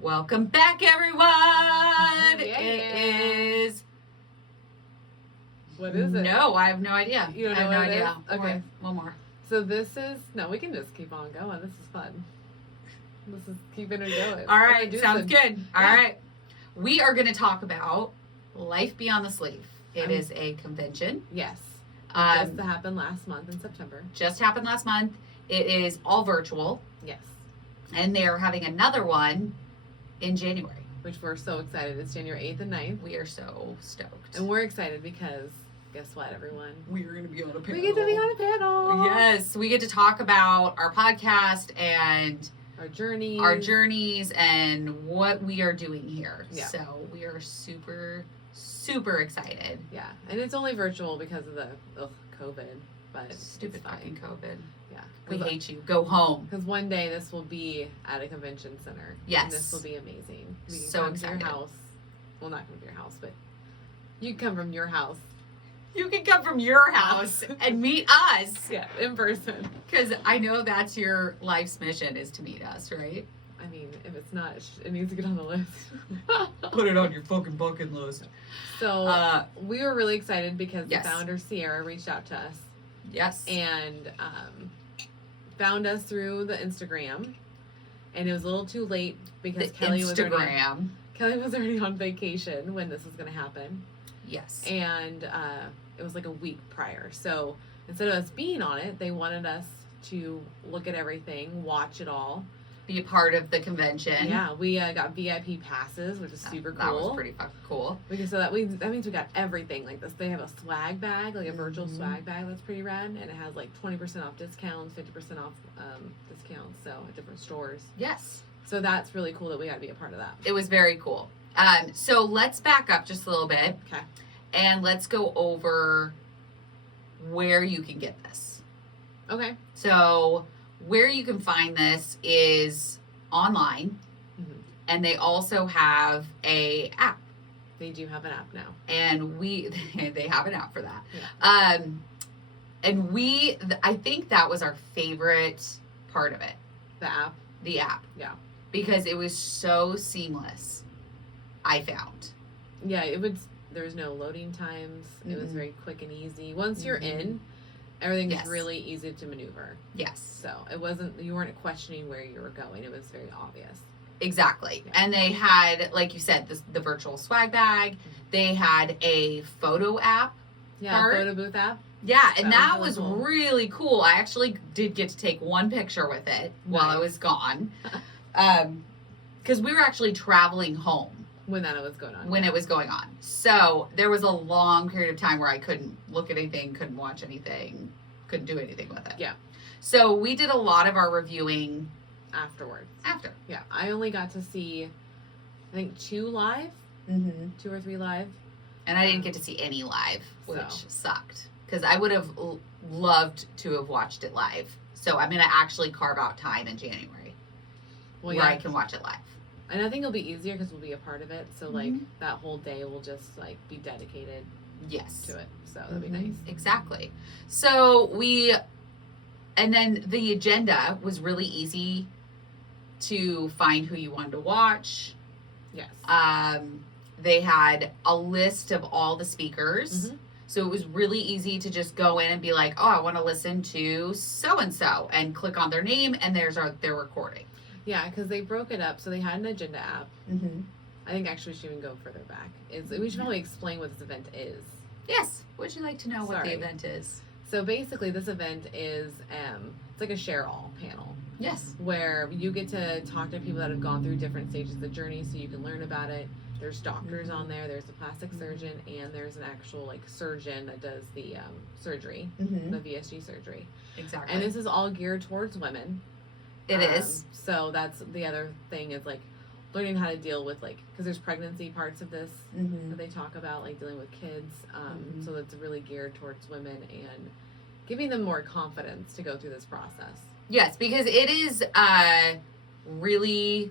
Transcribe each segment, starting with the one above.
Welcome back, everyone. Yeah. It is. What is it? No, I have no idea. You don't I have know no what it idea. is? Okay. One more. So this is we can just keep on going. This is fun. This is keeping it going. All right, Okay, sounds good. All Yeah. right. We are going to talk about Life Beyond the Sleeve. It is a convention. Yes. Just Just happened last month in September. Just happened last month. It is all virtual. Yes. And they are having another one in January. Which we're so excited. It's January 8th and 9th. We are so stoked. And we're excited because guess what, everyone? We're going to be on a panel. We get to be on a panel. Yes, we get to talk about our podcast and Our journeys and what we are doing here. Yeah. So we are super, super excited. Yeah. And it's only virtual because of the COVID. But Stupid it's fine. fucking COVID. Yeah. We hate you. Go home. Because one day this will be at a convention center. Yes. And this will be amazing. We can So come excited. to your house. Well, not come to your house, but you can come from your house. You can come from your house and meet us. Yeah, in person. Because I know that's your life's mission is to meet us, right? I mean, if it's not, it needs to get on the list. Put it on your fucking bucket list. So we were really excited because Yes. the founder, Sierra, reached out to us Yes. and found us through the Instagram. And it was a little too late because The Kelly was Instagram. already on vacation when this was going to happen. Yes. And it was like a week prior. So instead of us being on it, they wanted us to look at everything, watch it all. Be a part of the convention. Yeah, we got VIP passes, which is super cool. That was pretty fucking cool. Because that means we got everything like this. They have a swag bag, like a virtual swag bag that's pretty rad, and it has like 20% off discounts, 50% off discounts, so at different stores. Yes. So that's really cool that we got to be a part of that. It was very cool. So let's back up just a little bit. Okay. And let's go over where you can get this. Okay. So where you can find this is online, and they also have a app. They do have an app now. And they have an app for that. Yeah. And I think that was our favorite part of it. The app? The app. Yeah. Because it was so seamless, I found. Yeah, there was no loading times. It was very quick and easy. Once you're in, everything's Yes. really easy to maneuver. Yes. So you weren't questioning where you were going. It was very obvious. Exactly. Yeah. And they had, like you said, the virtual swag bag. They had a photo app. Yeah, part. photo booth app. Yeah, and that was was really cool. really cool. I actually did get to take one picture with it while I Nice. was gone. Because we were actually traveling home When that was going on. when it was going on. So there was a long period of time where I couldn't look at anything, couldn't watch anything, couldn't do anything with it. Yeah. So we did a lot of our reviewing Afterwards. after. Yeah, I only got to see, I think, 2 live, Mm-hmm. 2 or 3 live. And I didn't get to see any live, which So. sucked. Because I would have loved to have watched it live. So I'm going to actually carve out time in January Well, where yeah. I can watch it live. And I think it'll be easier because we'll be a part of it. So, like, Mhm. that whole day will just, like, be dedicated Yes. to it. So, that'll be Mhm. nice. Exactly. So and then the agenda was really easy to find who you wanted to watch. Yes. They had a list of all the speakers. Mhm. So it was really easy to just go in and be like, oh, I want to listen to so-and-so and click on their name and their recording. Yeah, because they broke it up. So, they had an agenda app. Mm-hmm. I think actually we should even go further back. We should probably explain what this event is. Yes. Would you like to know what Sorry. the event is? So basically, this event is it's like a share-all panel Yes. where you get to talk to people that have gone through different stages of the journey, so you can learn about it. There's doctors on there. There's a plastic surgeon, and there's an actual like surgeon that does the surgery, Mm-hmm. the VSG surgery. Exactly. And this is all geared towards women. It is. So that's the other thing is like learning how to deal with like because there's pregnancy parts of this Mm-hmm. that they talk about, like dealing with kids. Mhm. So that's really geared towards women and giving them more confidence to go through this process. Yes, because it is a really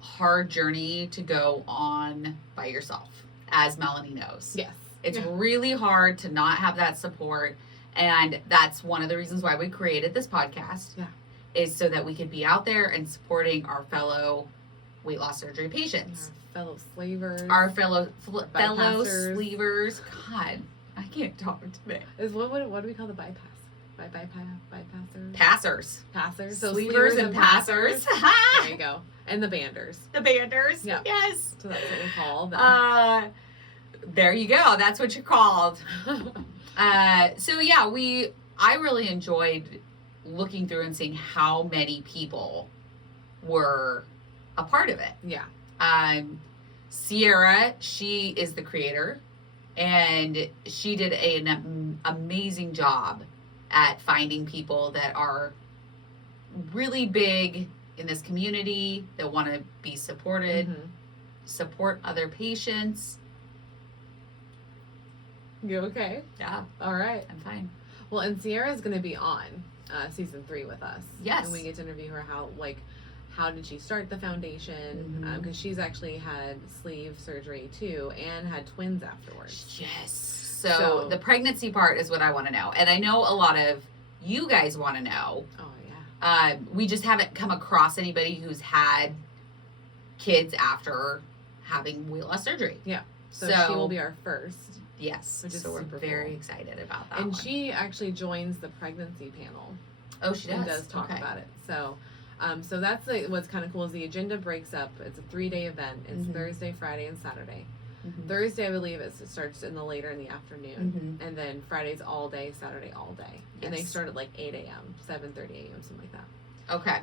hard journey to go on by yourself, as Melanie knows. Yes. It's Yeah. really hard to not have that support. And that's one of the reasons why we created this podcast. Yeah. is so that we could be out there and supporting our fellow weight loss surgery patients. Our fellow slavers. Our fellow bypassers. sleevers. God, I can't talk today. What do we call the bypass? Bypassers? Passers. So Sleevers and passers. There you go. And the banders. The banders. Yeah. Yes. So that's what we call them. There you go. That's what you're called. So yeah, I really enjoyed looking through and seeing how many people were a part of it. Yeah. Sierra, she is the creator, and she did an amazing job at finding people that are really big in this community, that want to be supported, support other patients. You okay? Yeah. All right. I'm fine. Well, and Sierra's going to be on season 3 with us. Yes. And we get to interview her how did she start the foundation? Because she's actually had sleeve surgery too and had twins afterwards. Yes. So the pregnancy part is what I want to know. And I know a lot of you guys want to know. Oh, yeah. We just haven't come across anybody who's had kids after having weight loss surgery. Yeah. So she will be our first. Yes. Which is so we're super very cool. excited about that. And one. she actually joins the pregnancy panel. Oh, she does. And does talk about it. So that's what's kind of cool is the agenda breaks up. It's a 3-day event. It's Thursday, Friday, and Saturday. Thursday, I believe it starts later in the afternoon, and then Friday's all day, Saturday all day, and they start at like 8 a.m., 7:30 a.m., something like that. Okay.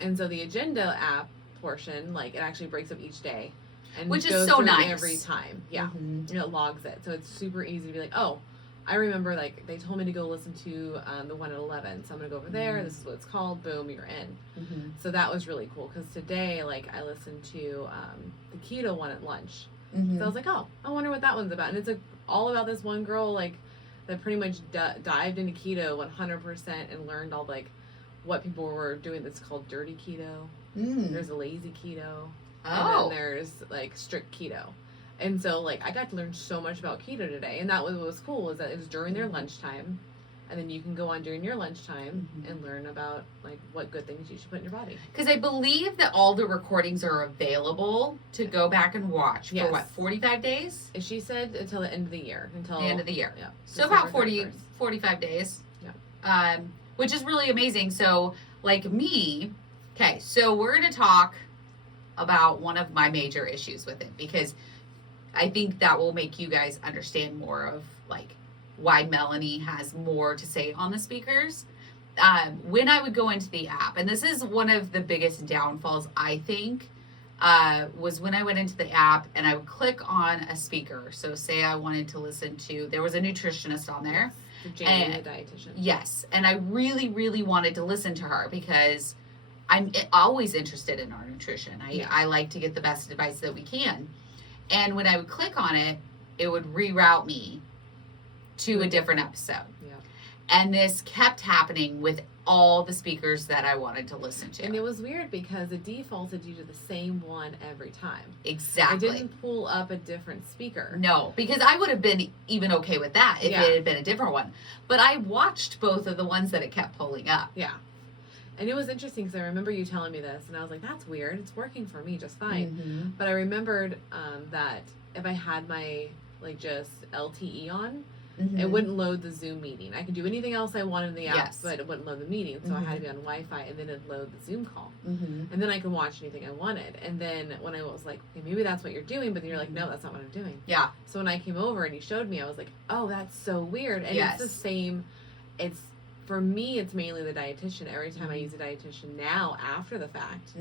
And so the agenda app portion, like it actually breaks up each day, and which goes is so through nice every time. Yeah, it logs it, so it's super easy to be like, oh, I remember like they told me to go listen to the one at 11, so I'm gonna go over there. This is what it's called. Boom, you're in. So that was really cool because today, like I listened to the keto one at lunch. So I was like, oh, I wonder what that one's about. And it's all about this one girl, like, that pretty much dived into keto 100% and learned all, like, what people were doing that's called dirty keto. There's a lazy keto. And then there's, like, strict keto. And so, like, I got to learn so much about keto today. And that was what was cool, is that it was during their lunchtime. And then you can go on during your lunchtime and learn about, like, what good things you should put in your body. Because I believe that all the recordings are available to go back and watch for, what, 45 days? She said until the end of the year. Until the end of the year. Yeah. So about 45 days. Yeah. Which is really amazing. So, like me, okay, so we're going to talk about one of my major issues with it. Because I think that will make you guys understand more of, like, why Melanie has more to say on the speakers. When I would go into the app, and this is one of the biggest downfalls, I think, was when I went into the app and I would click on a speaker. So say I wanted to listen to, there was a nutritionist on there. Jamie, the dietitian. Yes, and I really, really wanted to listen to her because I'm always interested in our nutrition. I like to get the best advice that we can. And when I would click on it, it would reroute me to a different episode. Yeah. And this kept happening with all the speakers that I wanted to listen to. And it was weird because it defaulted you to the same one every time. Exactly. It didn't pull up a different speaker. No, because I would have been even okay with that if it had been a different one. But I watched both of the ones that it kept pulling up. Yeah. And it was interesting because I remember you telling me this, and I was like, that's weird. It's working for me just fine. But I remembered that if I had my, like, just LTE on, it wouldn't load the Zoom meeting. I could do anything else I wanted in the app, but it wouldn't load the meeting. So I had to be on Wi-Fi, and then it'd load the Zoom call. And then I could watch anything I wanted. And then when I was like, okay, maybe that's what you're doing, but then you're like, no, that's not what I'm doing. Yeah. So when I came over and you showed me, I was like, oh, that's so weird. And it's the same. For me, it's mainly the dietitian. Every time I use a dietitian now, after the fact,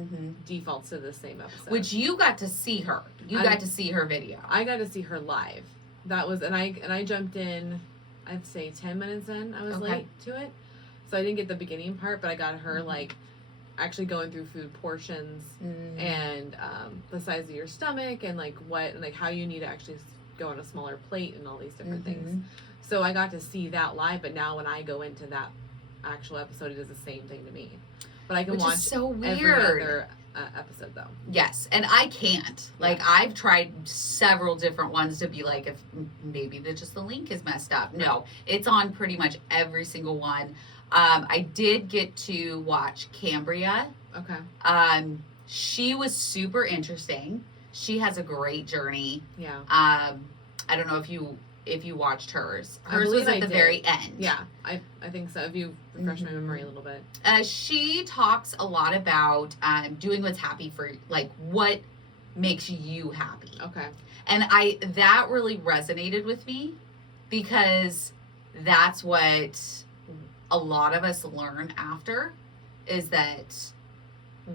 defaults to the same episode. Which you got to see her. You got to see her video. I got to see her live. That was, and I jumped in, I'd say 10 minutes in. I was late to it. So I didn't get the beginning part, but I got her, like, actually going through food portions and the size of your stomach and, like, what, and, like, how you need to actually go on a smaller plate and all these different things. So I got to see that live, but now when I go into that actual episode, it is the same thing to me. But I can watch every other episode, though. Yes, and I can't. Like, I've tried several different ones to be like, if maybe just the link is messed up. No, it's on pretty much every single one. I did get to watch Cambria. Okay. She was super interesting. She has a great journey. Yeah. I don't know if you watched hers. I Hers believe was at I the did. very end. Yeah, I think so. If you refresh my memory a little bit. She talks a lot about doing what's happy for, like, what makes you happy. Okay. And that really resonated with me because that's what a lot of us learn after, is that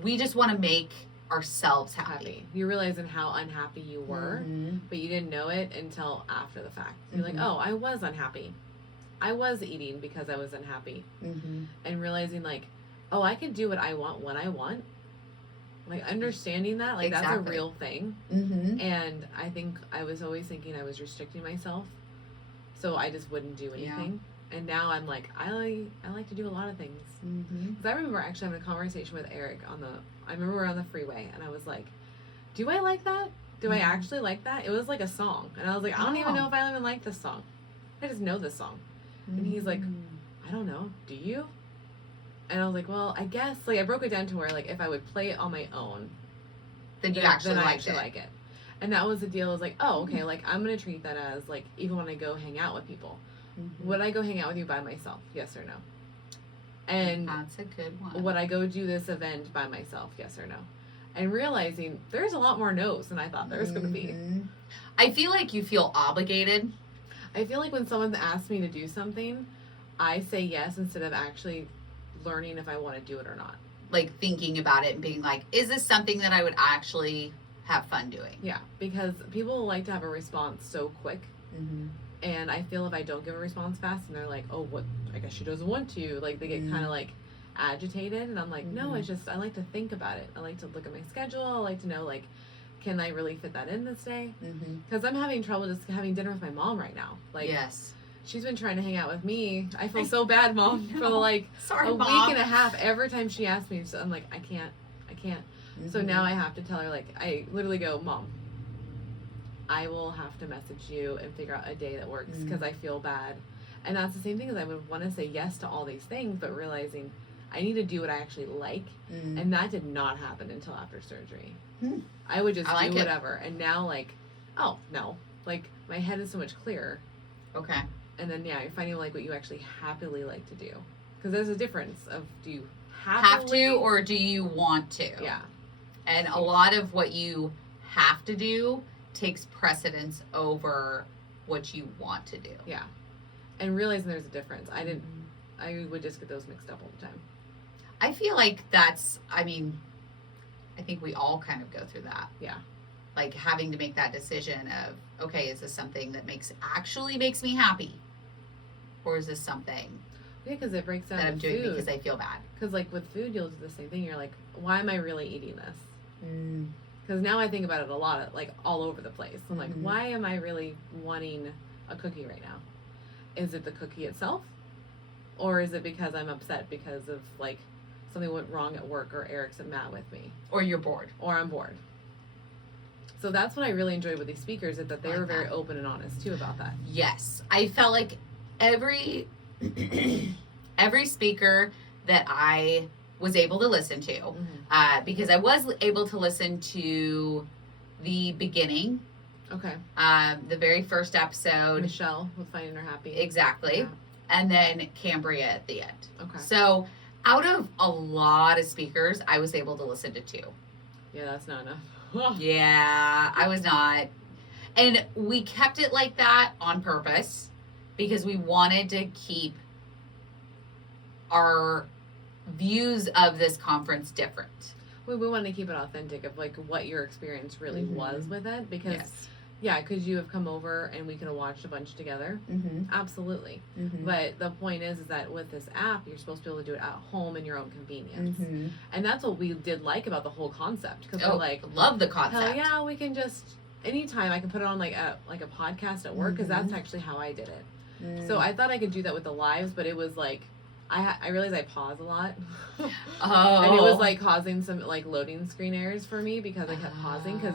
we just want to make ourselves happy. You're realizing how unhappy you were, Mm-hmm. but you didn't know it until after the fact. You're like, oh, I was unhappy. I was eating because I was unhappy. Mm-hmm. And realizing, like, oh, I can do what I want when I want. Like, understanding that, like, that's a real thing. Mm-hmm. And I think I was always thinking I was restricting myself, so I just wouldn't do anything. Yeah. And now I'm like, I like to do a lot of things. Because I remember actually having a conversation with Eric I remember we were on the freeway, and I was like, do I like that? Do I actually like that? It was like a song. And I was like, I don't even know if I even like this song. I just know this song. And he's like, I don't know. Do you? And I was like, well, I guess, like, I broke it down to where, like, if I would play it on my own, then I actually like it. And that was the deal. I was like, oh, okay, like, I'm going to treat that as, like, even when I go hang out with people. Would I go hang out with you by myself? Yes or no? And that's a good one. Would I go do this event by myself? Yes or no? And realizing there's a lot more no's than I thought there was going to be. I feel like you feel obligated. I feel like when someone asks me to do something, I say yes instead of actually learning if I want to do it or not. Like, thinking about it and being like, is this something that I would actually have fun doing? Yeah, because people like to have a response so quick. And I feel if I don't give a response fast and they're like, oh, what, I guess she doesn't want to, like, they get kind of like agitated. And I'm like, no, it's just, I like to think about it. I like to look at my schedule. I like to know, like, can I really fit that in this day? Because I'm having trouble just having dinner with my mom right now. Like, yes. She's been trying to hang out with me. I feel so bad, Mom, for like Sorry, a Mom. week and a half. Every time she asks me, so I'm like, I can't. So now I have to tell her, like, I literally go, Mom, I will have to message you and figure out a day that works because I feel bad. And that's the same thing as I would want to say yes to all these things, but realizing I need to do what I actually like. And that did not happen until after surgery. I would just do whatever. And now, like, oh, no. Like, my head is so much clearer. Okay. And then, yeah, you're finding, like, what you actually happily like to do. Because there's a difference of, do you have to or do you want to? Yeah. And a lot of what you have to do takes precedence over what you want to do. Yeah. And realizing there's a difference. I would just get those mixed up all the time. I feel like I think we all kind of go through that. Yeah. Like, having to make that decision of, okay, is this something that actually makes me happy? Or is this something because it breaks down that I'm doing food. because I feel bad? Because, like, with food, you'll do the same thing. You're like, why am I really eating this? Because now I think about it a lot, like, all over the place. I'm like, why am I really wanting a cookie right now? Is it the cookie itself? Or is it because I'm upset because of, like, something went wrong at work or Eric's mad with me? Or you're bored. Or I'm bored. So that's what I really enjoyed with these speakers, is that they were very open and honest, too, about that. Yes. I felt like every speaker that I was able to listen to, because I was able to listen to the beginning. Okay. The very first episode. Michelle with Finding Her Happy. Exactly. Yeah. And then Cambria at the end. Okay. So out of a lot of speakers, I was able to listen to 2. Yeah, that's not enough. Yeah, I was not. And we kept it like that on purpose because we wanted to keep our views of this conference different. We wanted to keep it authentic of, like, what your experience really was with it. Because, yeah, because you have come over and we could have watched a bunch together. Absolutely. But the point is that with this app, you're supposed to be able to do it at home in your own convenience. And that's what we did like about the whole concept. Because we're like, love the concept. Hell yeah, we can just, anytime I can put it on, like a podcast at work, because that's actually how I did it. So I thought I could do that with the lives, but it was like, I realized I pause a lot. And it was, like, causing some, like, loading screen errors for me because I kept pausing. Because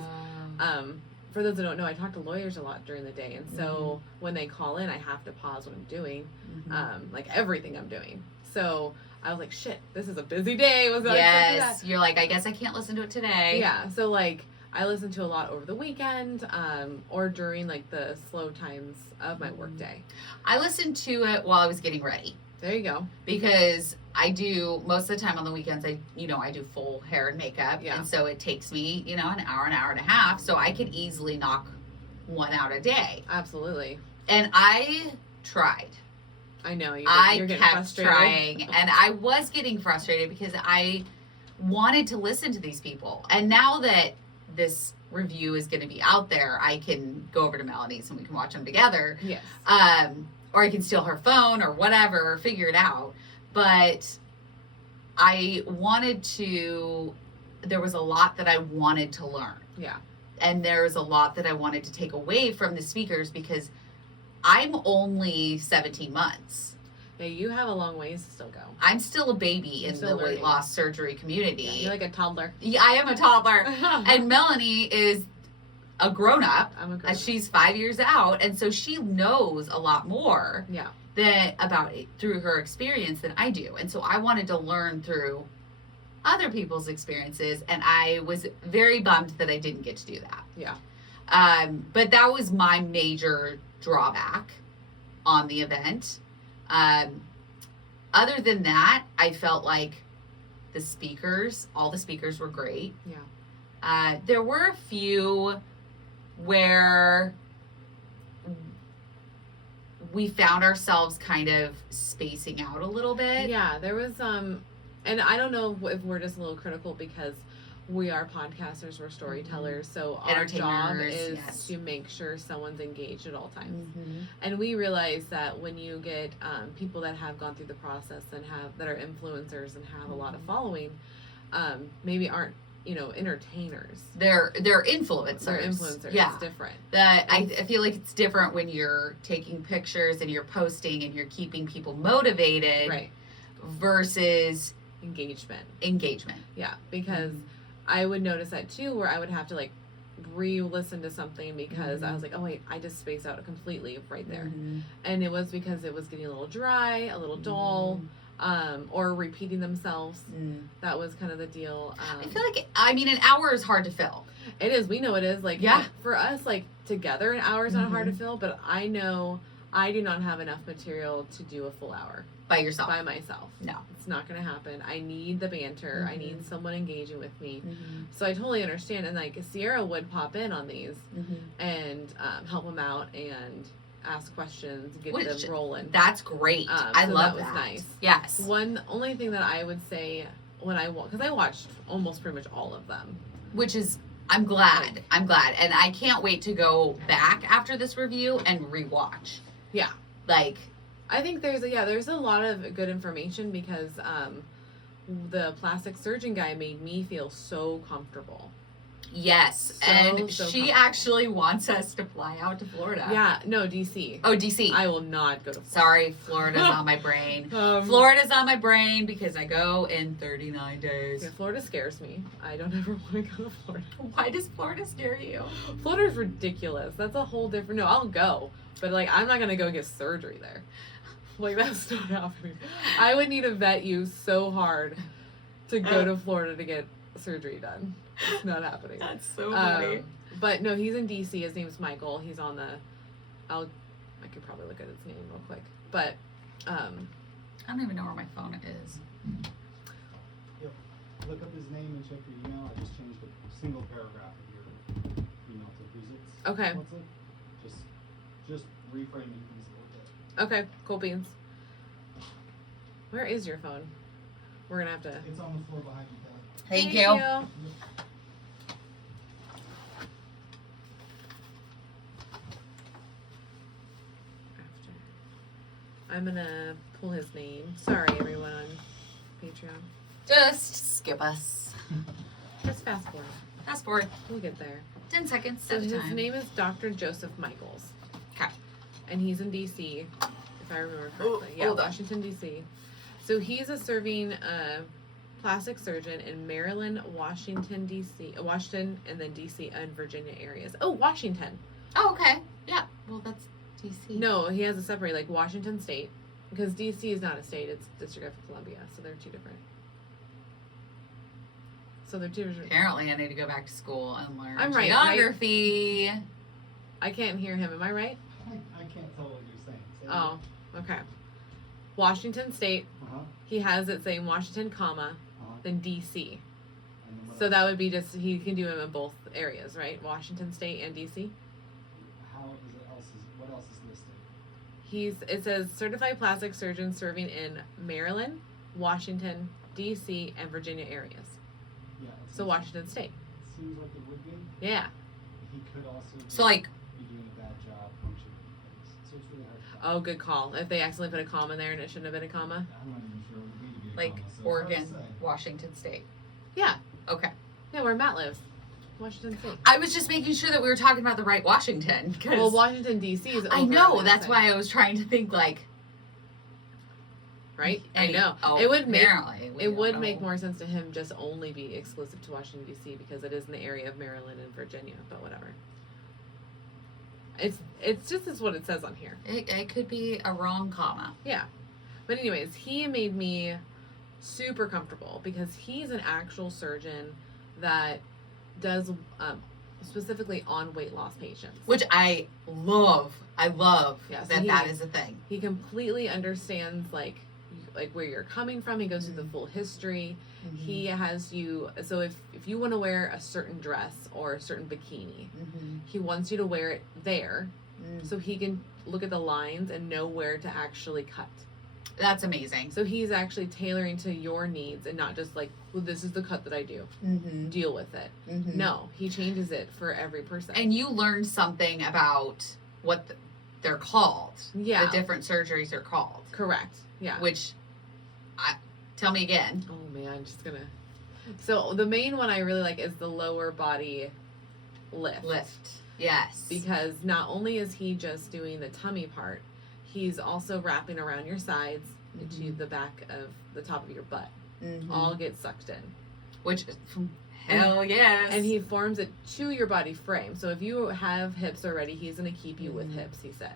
for those that don't know, I talk to lawyers a lot during the day, and so when they call in, I have to pause what I'm doing, like everything I'm doing. So I was like, shit, this is a busy day. Yes, you're like, I guess I can't listen to it today. Yeah, so like I listen to a lot over the weekend, or during like the slow times of my work day. I listened to it while I was getting ready. There you go. Because I do, most of the time on the weekends, I do full hair and makeup. Yeah. And so it takes me, an hour and a half. So I could easily knock one out a day. Absolutely. And I tried. I know. You're getting kept frustrated. trying. And I was getting frustrated because I wanted to listen to these people. And now that this review is going to be out there, I can go over to Melanie's and we can watch them together. Yes. Or I can steal her phone or whatever, figure it out. But I wanted to, there was a lot that I wanted to learn. Yeah. And there was a lot that I wanted to take away from the speakers because I'm only 17 months. Yeah, you have a long ways to still go. I'm still a baby in the weight loss surgery community. Yeah, you're like a toddler. Yeah, I am a toddler. And Melanie is a grown-up. I'm a grown-up. She's 5 years out, and so she knows a lot more about it through her experience than I do. And so I wanted to learn through other people's experiences, and I was very bummed that I didn't get to do that. Yeah. But that was my major drawback on the event. Other than that, I felt like all the speakers were great. Yeah. There were a few where we found ourselves kind of spacing out a little bit. Yeah, there was and I don't know if we're just a little critical because we are podcasters, we're storytellers, so our job is to make sure someone's engaged at all times. And we realize that when you get people that have gone through the process and that are influencers and have a lot of following, maybe aren't entertainers. They're influencers. They're influencers. Yeah. It's different. I feel like it's different when you're taking pictures and you're posting and you're keeping people motivated. Right. Versus engagement. Yeah. Because I would notice that too, where I would have to like re-listen to something because I was like, oh wait, I just spaced out completely right there. And it was because it was getting a little dry, a little dull. Or repeating themselves. That was kind of the deal. I feel like, an hour is hard to fill. It is. We know it is. Like, yeah. For us, like, together, an hour is not hard to fill, but I know I do not have enough material to do a full hour. By yourself? By myself. No. It's not going to happen. I need the banter. I need someone engaging with me. So I totally understand. And, like, Sierra would pop in on these and help them out and ask questions, get them rolling. That's great. I love that. Was nice. Yes. Only thing that I would say because I watched almost pretty much all of them. Which is, I'm glad. And I can't wait to go back after this review and rewatch. Yeah. Like. I think there's a lot of good information because the plastic surgeon guy made me feel so comfortable. Yes, and she actually wants us to fly out to Florida. Yeah, no, DC. Oh, DC. I will not go to Florida. Sorry, Florida's on my brain. Florida's on my brain because I go in 39 days. Yeah, Florida scares me. I don't ever want to go to Florida. Why does Florida scare you? Florida's ridiculous. That's a whole different... No, I'll go. But, like, I'm not going to go get surgery there. Like, that's not happening. I would need to vet you so hard to go to Florida to get surgery done. It's not happening. That's so funny. But no, he's in DC. His name's Michael. He's on the. I could probably look at his name real quick. But I don't even know where my phone is. Yep. Look up his name and check your email. I just changed a single paragraph of your email to visits. Okay. What's it? Just reframing things a little bit. Okay. Cool beans. Where is your phone? We're gonna have to. It's on the floor behind you, Kelly. Thank you. I'm gonna pull his name. Sorry, everyone on Patreon. Just skip us. Just fast forward. Fast forward. We'll get there. 10 seconds So at a his time. name is Dr. Joseph Michaels. Okay. And he's in DC, if I remember correctly. Hold on. Washington, DC. So he's a serving plastic surgeon in Maryland, Washington, and then D.C. and Virginia areas. Oh, Washington. Oh, okay. Yeah. Well, that's DC. No, he has a separate, like, Washington State. Because D.C. is not a state, it's District of Columbia. So they're two different. Apparently, I need to go back to school and learn I'm right, geography. I can't hear him. Am I right? I can't tell what you're saying. Say Oh, okay. Washington State. Uh-huh. He has it saying Washington, comma, then D.C. And then what So else? that would be just, he can do him in both areas, right? Washington State and D.C. What else is listed? It says certified plastic surgeon serving in Maryland, Washington, D.C., and Virginia areas. Yeah. So Washington State. It seems like it would be. Yeah. He could also So, like, be doing a bad job functioning things. So it's really hard to tell. Oh, good call. If they accidentally put a comma there and it shouldn't have been a comma. I'm not even sure it would need to be a like comma, so it's hard to Oregon, say. Washington State. Yeah. Okay. Yeah, where Matt lives. Washington State. I was just making sure that we were talking about the right Washington. Well, Washington, D.C. is over I on know. the That's side, why I was trying to think, like. Right? I know. Oh, It would make apparently, we It don't would know. make more sense to him just only be exclusive to Washington, D.C. because it is in the area of Maryland and Virginia, but whatever. It's just as what it says on here. It could be a wrong comma. Yeah. But anyways, he made me super comfortable because he's an actual surgeon that does specifically on weight loss patients. Which I love. I love Yeah, so that is a thing. He completely understands like where you're coming from. He goes through the full history. Mm-hmm. He has you, so if you want to wear a certain dress or a certain bikini, he wants you to wear it there so he can look at the lines and know where to actually cut. That's amazing. So he's actually tailoring to your needs and not just like, well, this is the cut that I do. Deal with it. No, he changes it for every person. And you learned something about what they're called. Yeah. The different surgeries are called. Correct. Yeah. Which, tell me again. Oh man, I'm just gonna. So the main one I really like is the lower body lift. Yes. Because not only is he just doing the tummy part, he's also wrapping around your sides into the back of the top of your butt. All get sucked in. Which, hell yes. And he forms it to your body frame. So if you have hips already, he's going to keep you with hips, he said.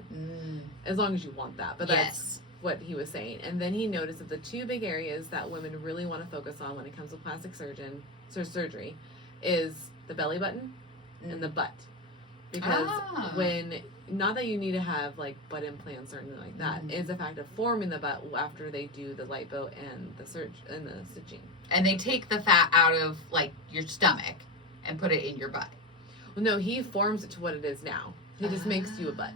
As long as you want that. But that's what he was saying. And then he noticed that the two big areas that women really want to focus on when it comes to plastic surgery is the belly button and the butt. Because not that you need to have like butt implants or anything like that, it's the fact of forming the butt after they do the lipo and the stitching. And they take the fat out of like your stomach and put it in your butt. Well, no, he forms it to what it is now. He just makes you a butt.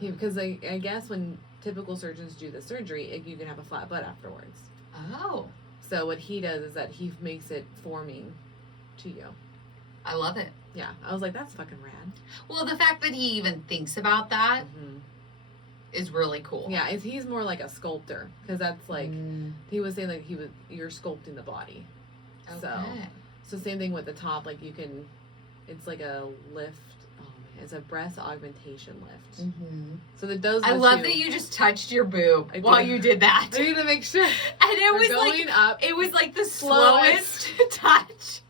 Because I guess when typical surgeons do the surgery, you can have a flat butt afterwards. Oh. So what he does is that he makes it forming to you. I love it. Yeah, I was like, that's fucking rad. Well, the fact that he even thinks about that is really cool. Yeah, he's more like a sculptor because that's like he was saying like you're sculpting the body. Okay. So same thing with the top. Like it's like a lift. Oh man, it's a breast augmentation lift. So that those. I love that you just touched your boob while you did that. I need to make sure. And it was going like up. It was like the slowest touch.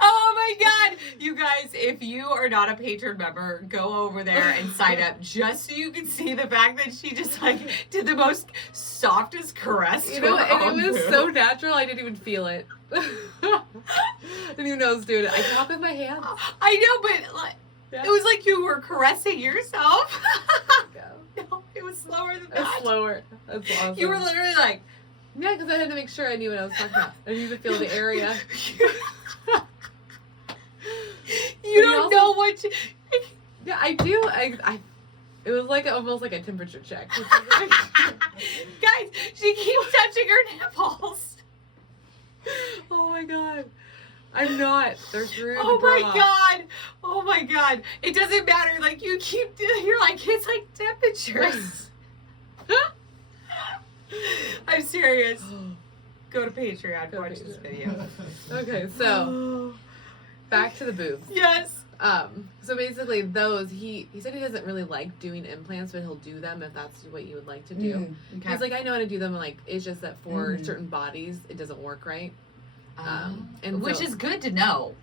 Oh my god, you guys, if you are not a Patreon member, go over there and sign up just so you can see the fact that she just like did the most softest caress. You know, and it was so natural I didn't even feel it. Didn't even know I was doing it. I talk with my hands. I know, but like, it was like you were caressing yourself. No, it was slower than that. It's slower. That's awesome. You were literally like, yeah, because I had to make sure I knew what I was talking about. I needed to feel the area. You don't know what you... Yeah, I do. It was like almost like a temperature check. Guys, she keeps touching her nipples. Oh my god. I'm not. They're through. Oh my god. Oh my god. It doesn't matter. Like you keep doing, you're like, it's like temperatures. I'm serious. Go to Patreon. Watch this video. Okay, so back to the boobs. Yes. So basically those, he said he doesn't really like doing implants, but he'll do them if that's what you would like to do. Okay. He's like, I know how to do them, and like, it's just that for Mhm. certain bodies, it doesn't work right. And Which so- is good to know.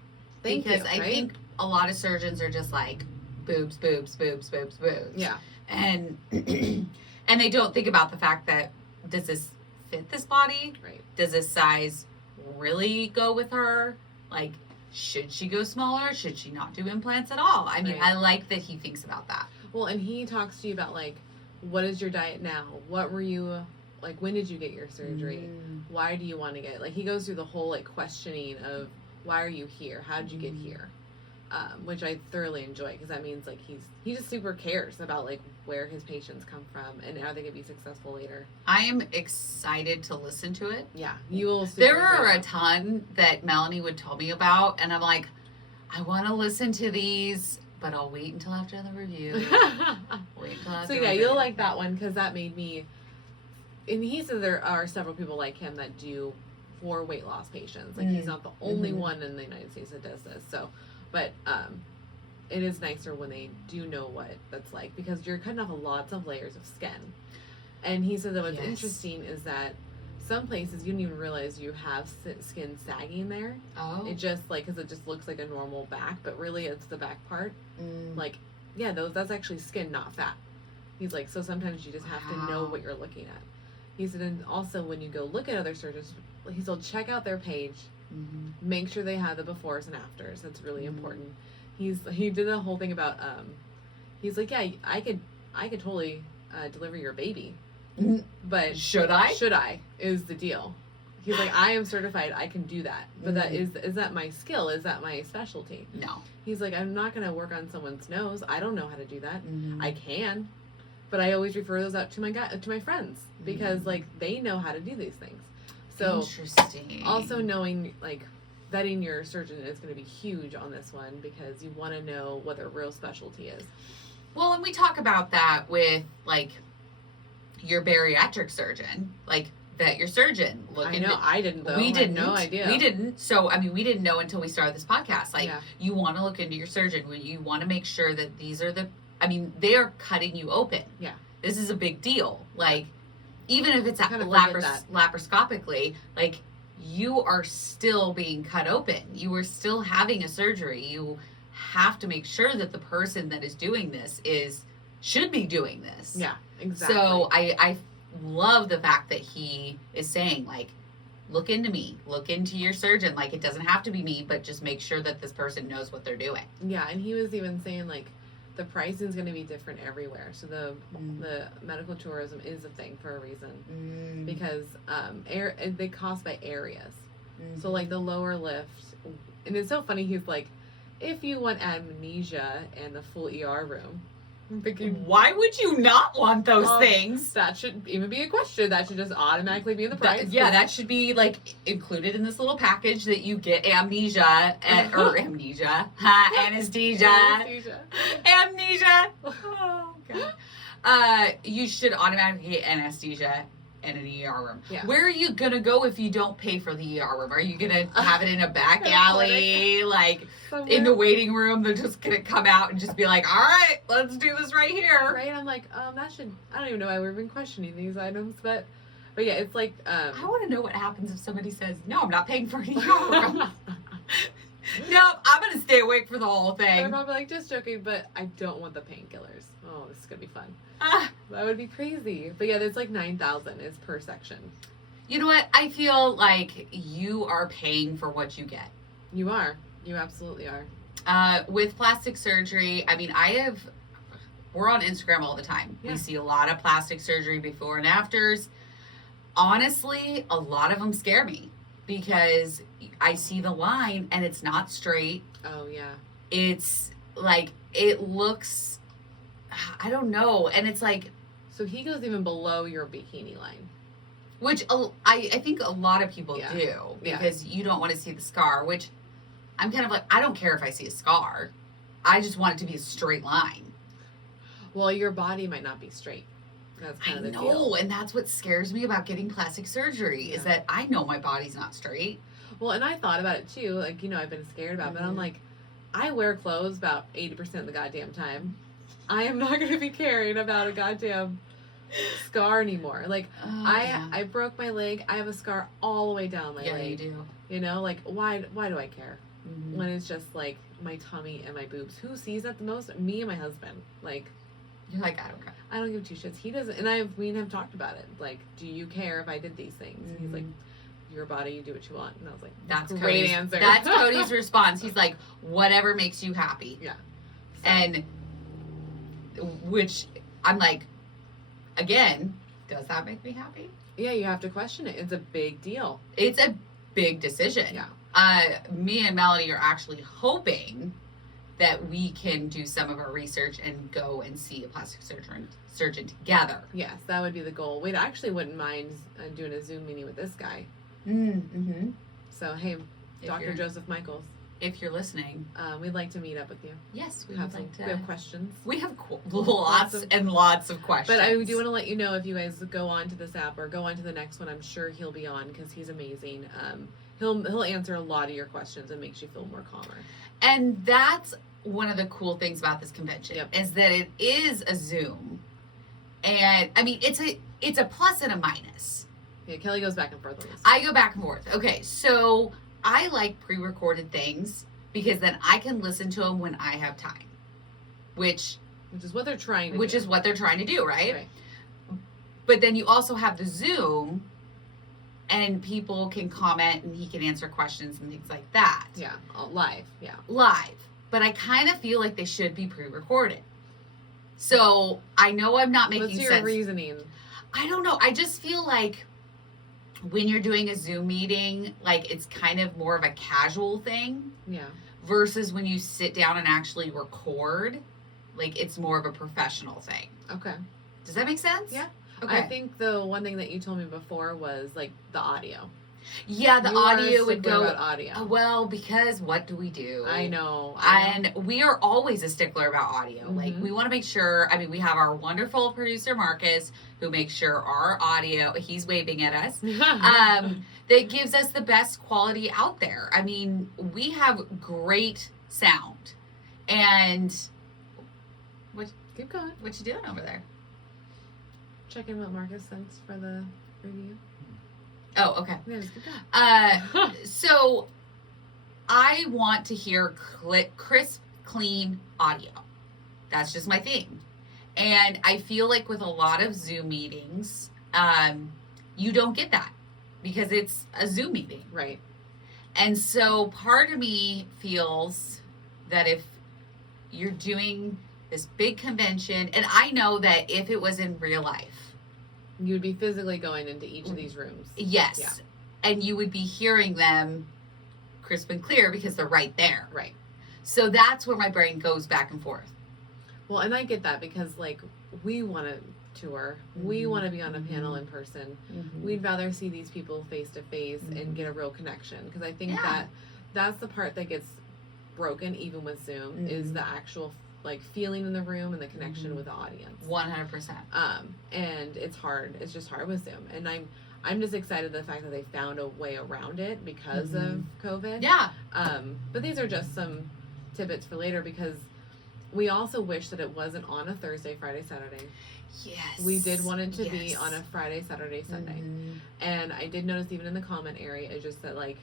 Thank because you, I right? think a lot of surgeons are just like boobs, boobs, boobs, boobs, boobs. Yeah. And and they don't think about the fact that does this fit this body? Right. Does this size really go with her? Like, should she go smaller? Should she not do implants at all? I mean, Right. I like that he thinks about that. Well, and he talks to you about like, what is your diet now? What were you like? When did you get your surgery? Why do you want to get? Like, he goes through the whole like questioning of why are you here? How did you get here? Which I thoroughly enjoy because that means like he just super cares about like where his patients come from and are they gonna be successful later. I am excited to listen to it. Yeah, you will. Super There are enjoy a ton that Melanie would tell me about, and I'm like, I want to listen to these, but I'll wait until after the review. that. Wait until after So the yeah, review. you'll like that one because that made me. And he said there are several people like him that do for weight loss patients. Like he's not the only Mhm. one in the United States that does this. So, but it is nicer when they do know what that's like because you're cutting off lots of layers of skin. And he said that what's Yes. interesting is that some places you don't even realize you have skin sagging there. Oh. It just like because it just looks like a normal back, but really it's the back part. Mm. Like, yeah, that's actually skin, not fat. He's like, so sometimes you just have to know Wow. what you're looking at. He said, and also when you go look at other surgeons, he said, check out their page, Mhm. make sure they have the befores and afters. That's really Mhm. important. He did a whole thing about he's like, yeah, I could totally deliver your baby, Mhm. but Should I? should I is the deal. He's like, I am certified, I can do that, but that Mhm. is that my skill? Is that my specialty? No. He's like, I'm not gonna work on someone's nose. I don't know how to do that. Mhm. I can, but I always refer those out to my friends because like they know how to do these things. So Interesting. also knowing like vetting your surgeon is going to be huge on this one because you want to know what their real specialty is. Well, and we talk about that with like your bariatric surgeon, like vet your surgeon. Look I into know I didn't though. We I had didn't. no idea. We didn't. So, I mean, we didn't know until we started this podcast. Like, Yeah. you want to look into your surgeon. You want to make sure that these are I mean, they're cutting you open. Yeah. This is a big deal. Like, even if it's I kinda forget that. laparoscopically, like, you are still being cut open. You are still having a surgery. You have to make sure that the person that is doing this should be doing this. Yeah, exactly. So I love the fact that he is saying, like, look into me, look into your surgeon. Like, it doesn't have to be me, but just make sure that this person knows what they're doing. Yeah, and he was even saying like the pricing is going to be different everywhere. So the medical tourism is a thing for a reason because they cost by areas. So like the lower lift, and it's so funny. He's like, if you want amnesia and a full ER room, I'm thinking Why would you not want those things? that should even be a question. That should just automatically be in the price. That should be like included in this little package that you get anesthesia. Amnesia. Oh god. You should automatically get anesthesia in an ER room. Yeah. Where are you gonna go if you don't pay for the ER room? Are you gonna have it in a back In a alley, like Somewhere. in the waiting room? They're just gonna come out and just be like, "All right, let's do this right here." Right? I'm like, that should. I don't even know why we've been questioning these items, but yeah, it's like. I want to know what happens if somebody says, "No, I'm not paying for an ER room." No, I'm gonna stay awake for the whole They're thing. probably like, just joking, but I don't want the painkillers. Oh, this is gonna be fun. Ah, That would be crazy. But yeah, there's like 9,000 is per section. you know what? I feel like you are paying for what you get. You are. You absolutely are. With plastic surgery, I mean, we're on Instagram all the time. Yeah. We see a lot of plastic surgery before and afters. Honestly, a lot of them scare me because I see the line and it's not straight. Oh yeah. It's like, it looks, I don't know. And it's like, So he goes even below your bikini line. which I think a lot of people Yeah. do Yeah. because you don't want to see the scar, which I'm kind of like, I don't care if I see a scar. I just want it to be a straight line. Well, your body might not be straight. That's I kind of the know, deal. and that's what scares me about getting plastic surgery is Yeah. that I know my body's not straight. Well, and I thought about it too. Like, I've been scared about it, but I'm Mhm. like, I wear clothes about 80% of the goddamn time. I am not going to be caring about a goddamn scar anymore. Like, I broke my leg. I have a scar all the way down my leg. Yeah, you do. You know, like, why do I care? Mm-hmm. When it's just, like, my tummy and my boobs. Who sees that the most? Me and my husband. Like, You're like, I don't care. I don't give two shits. He doesn't. And we have talked about it. Like, do you care if I did these things? And he's like, your body, you do what you want. And I was like, That's great Cody's answer. That's Cody's response. He's like, whatever makes you happy. Yeah. So, And which I'm like, again, does that make me happy? yeah, you have to question it. It's a big deal. It's a big decision. Yeah. Me and Melody are actually hoping that we can do some of our research and go and see a plastic surgeon together. Yes, that would be the goal. We actually wouldn't mind doing a Zoom meeting with this guy. Mm-hmm. So, hey, Dr. Joseph Michaels, if you're listening, we'd like to meet up with you. yes, we We would like to. have questions. We have lots and lots of questions. But I do want to let you know, if you guys go on to this app or go on to the next one, I'm sure he'll be on because he's amazing. He'll answer a lot of your questions and makes you feel more calmer. And that's one of the cool things about this convention is that it is a Zoom. And I mean, it's a plus and a minus. Yeah, Kelly goes back and forth on this. I go back and forth. Okay, so I like pre-recorded things because then I can listen to them when I have time, which is what they're trying to do. Which is what they're trying to do, right? Right. But then you also have the Zoom, and people can comment and he can answer questions and things like that. Yeah, live. Yeah. Live. But I kind of feel like they should be pre-recorded. So I know I'm not making What's your sense. reasoning? I don't know. I just feel like when you're doing a Zoom meeting, like it's kind of more of a casual thing. Yeah. Versus when you sit down and actually record, like it's more of a professional thing. Okay. Does that make sense? Yeah. Okay. I think the one thing that you told me before was like the audio. Yeah, the You are a audio would stickler go. about audio. Well, because what do we do? I know. And we are always a stickler about audio. Mm-hmm. Like, we want to make sure, I mean, we have our wonderful producer, Marcus, who makes sure our audio, he's waving at us, that gives us the best quality out there. I mean, we have great sound. And Keep going. what you doing over there? Checking what Marcus sent for the review. Oh, okay. Yeah, just keep going. So I want to hear crisp, clean audio. That's just my thing. And I feel like with a lot of Zoom meetings, you don't get that because it's a Zoom meeting. Right. And so part of me feels that if you're doing this big convention, and I know that if it was in real life, You would be physically going into each of these rooms. yes, Yeah. and you would be hearing them crisp and clear because they're right there. Right. So that's where my brain goes back and forth. Well, and I get that because, like, we want to tour. We Mhm. want to be on a panel in person. We'd rather see these people face to face and get a real connection. Because I think Yeah. that's the part that gets broken even with Zoom is the actual, like, feeling in the room and the connection with the audience. 100%. And it's hard. It's just hard with Zoom. And I'm just excited the fact that they found a way around it because of COVID. Yeah. But these are just some tidbits for later because we also wish that it wasn't on a Thursday, Friday, Saturday. Yes. We did want it to be Yes. on a Friday, Saturday, Sunday. Mhm. And I did notice even in the comment area, it's just that, like,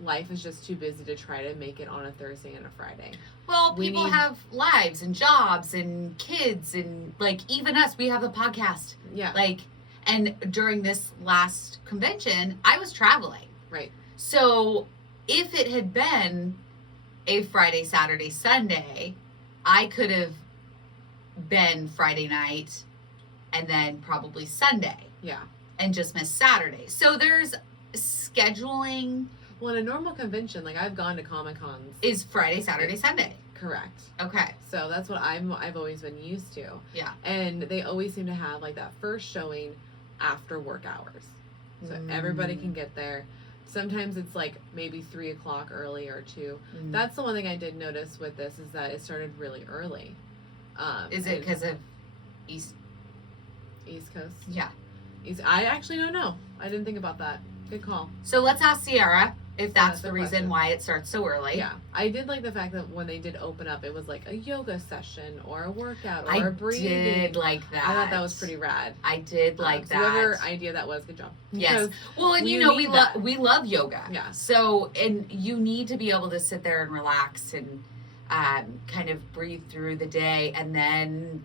life is just too busy to try to make it on a Thursday and a Friday. Well, We people need- have lives and jobs and kids and, like, even us, we have a podcast. Yeah. Like, and during this last convention, I was traveling. Right. So if it had been a Friday, Saturday, Sunday, I could have been Friday night and then probably Sunday Yeah. and just missed Saturday. So there's scheduling Well, in a normal convention, like, I've gone to Comic-Cons. is Friday, Saturday, Sunday. Correct. Okay. So that's what I've always been used to. Yeah. And they always seem to have, like, that first showing after work hours. So everybody can get there. Sometimes it's like maybe 3 o'clock early or 2. That's the one thing I did notice with this is that it started really early. Is it because of East? East Coast? Yeah. I actually don't know. I didn't think about that. Good call. So let's ask Sierra. if that's the the reason question. why it starts so early. Yeah, I did like the fact that when they did open up, it was like a yoga session or a workout or I a breathing. did like that. I thought that was pretty rad. I did like So that. whoever idea that was, good job. Yes. Because Well, and we you know need that. we love yoga. Yeah. So, and you need to be able to sit there and relax and kind of breathe through the day and then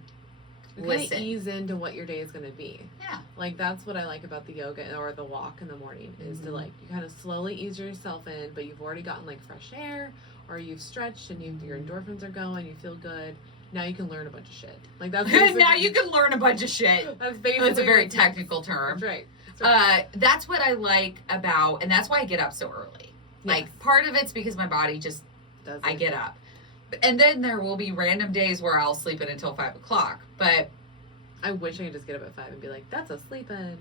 Kind listen. of ease into what your day is going to be. Yeah. Like that's what I like about the yoga or the walk in the morning is to like you kind of slowly ease yourself in, but you've already gotten like fresh air or you've stretched and your endorphins are going, you feel good. Now you can learn a bunch of shit. Like that's Now you can learn a bunch of shit. That's basically That's a very what- technical term. That's right. That's right. That's what I like about, and that's why I get up so early. Like Yes. part of it's because my body just Does I it? get up, and then there will be random days where I'll sleep in until 5 o'clock. But I wish I could just get up at 5 and be like, that's a sleep-in.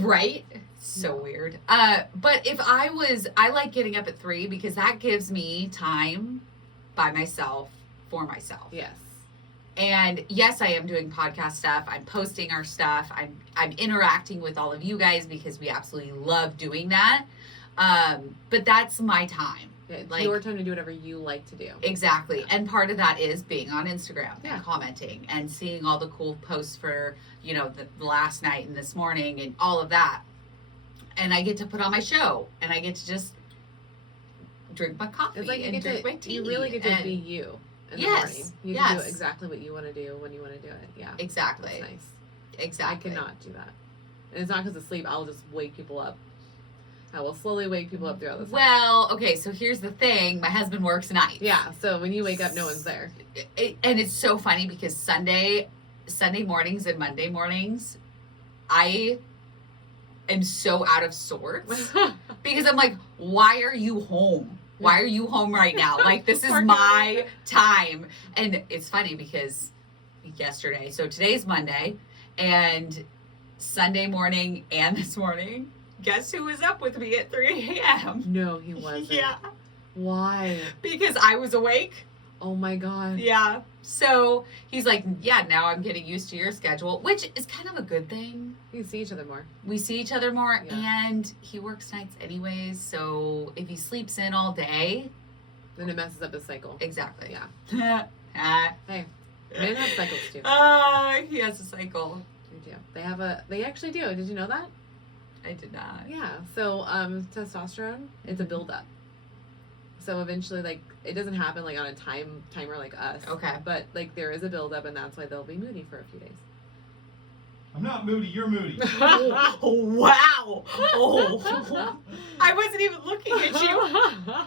right, so weird. But if I like getting up at 3 because that gives me time by myself for myself. Yes. And yes, I am doing podcast stuff. I'm posting our stuff. I'm interacting with all of you guys because we absolutely love doing that. But that's my time. Yeah, it's Like- your time to do whatever you like to do. Exactly. And part of that is being on Instagram Yeah. and commenting and seeing all the cool posts for, the last night and this morning and all of that. And I get to put on my show and I get to just drink my coffee It's like you and get drink to, my tea. you really get to and- be you in Yes, the morning. You yes. can do exactly what you want to do when you want to do it. Yeah. Exactly. That's nice. Exactly. I cannot do that. And it's not because of sleep. I'll just wake people up. I will slowly wake people up throughout the night. Well, okay, so here's the thing. My husband works nights. Yeah, so when you wake up, no one's there. And it's so funny because Sunday mornings and Monday mornings, I am so out of sorts because I'm like, why are you home? Why are you home right now? Like, this is Park my it. time. And it's funny because yesterday, so today's Monday, and Sunday morning and this morning, guess who was up with me at 3 a.m.? No, he wasn't. Yeah, Why? because I was awake. Oh my god. Yeah. So he's like, yeah, now I'm getting used to your schedule, which is kind of a good thing. You can see each other more. We see each other more, Yeah. and he works nights anyways. So if he sleeps in all day, Then it messes up his cycle. exactly. Yeah. Ah. Hey, men have cycles too. He has a cycle. They do. They actually do. Did you know that? I did not. Yeah. So testosterone, it's a buildup. So eventually, like, it doesn't happen like on a timer like us. Okay. But like there is a buildup, and that's why they'll be moody for a few days. I'm not moody, you're moody. Oh, wow. Oh. I wasn't even looking at you.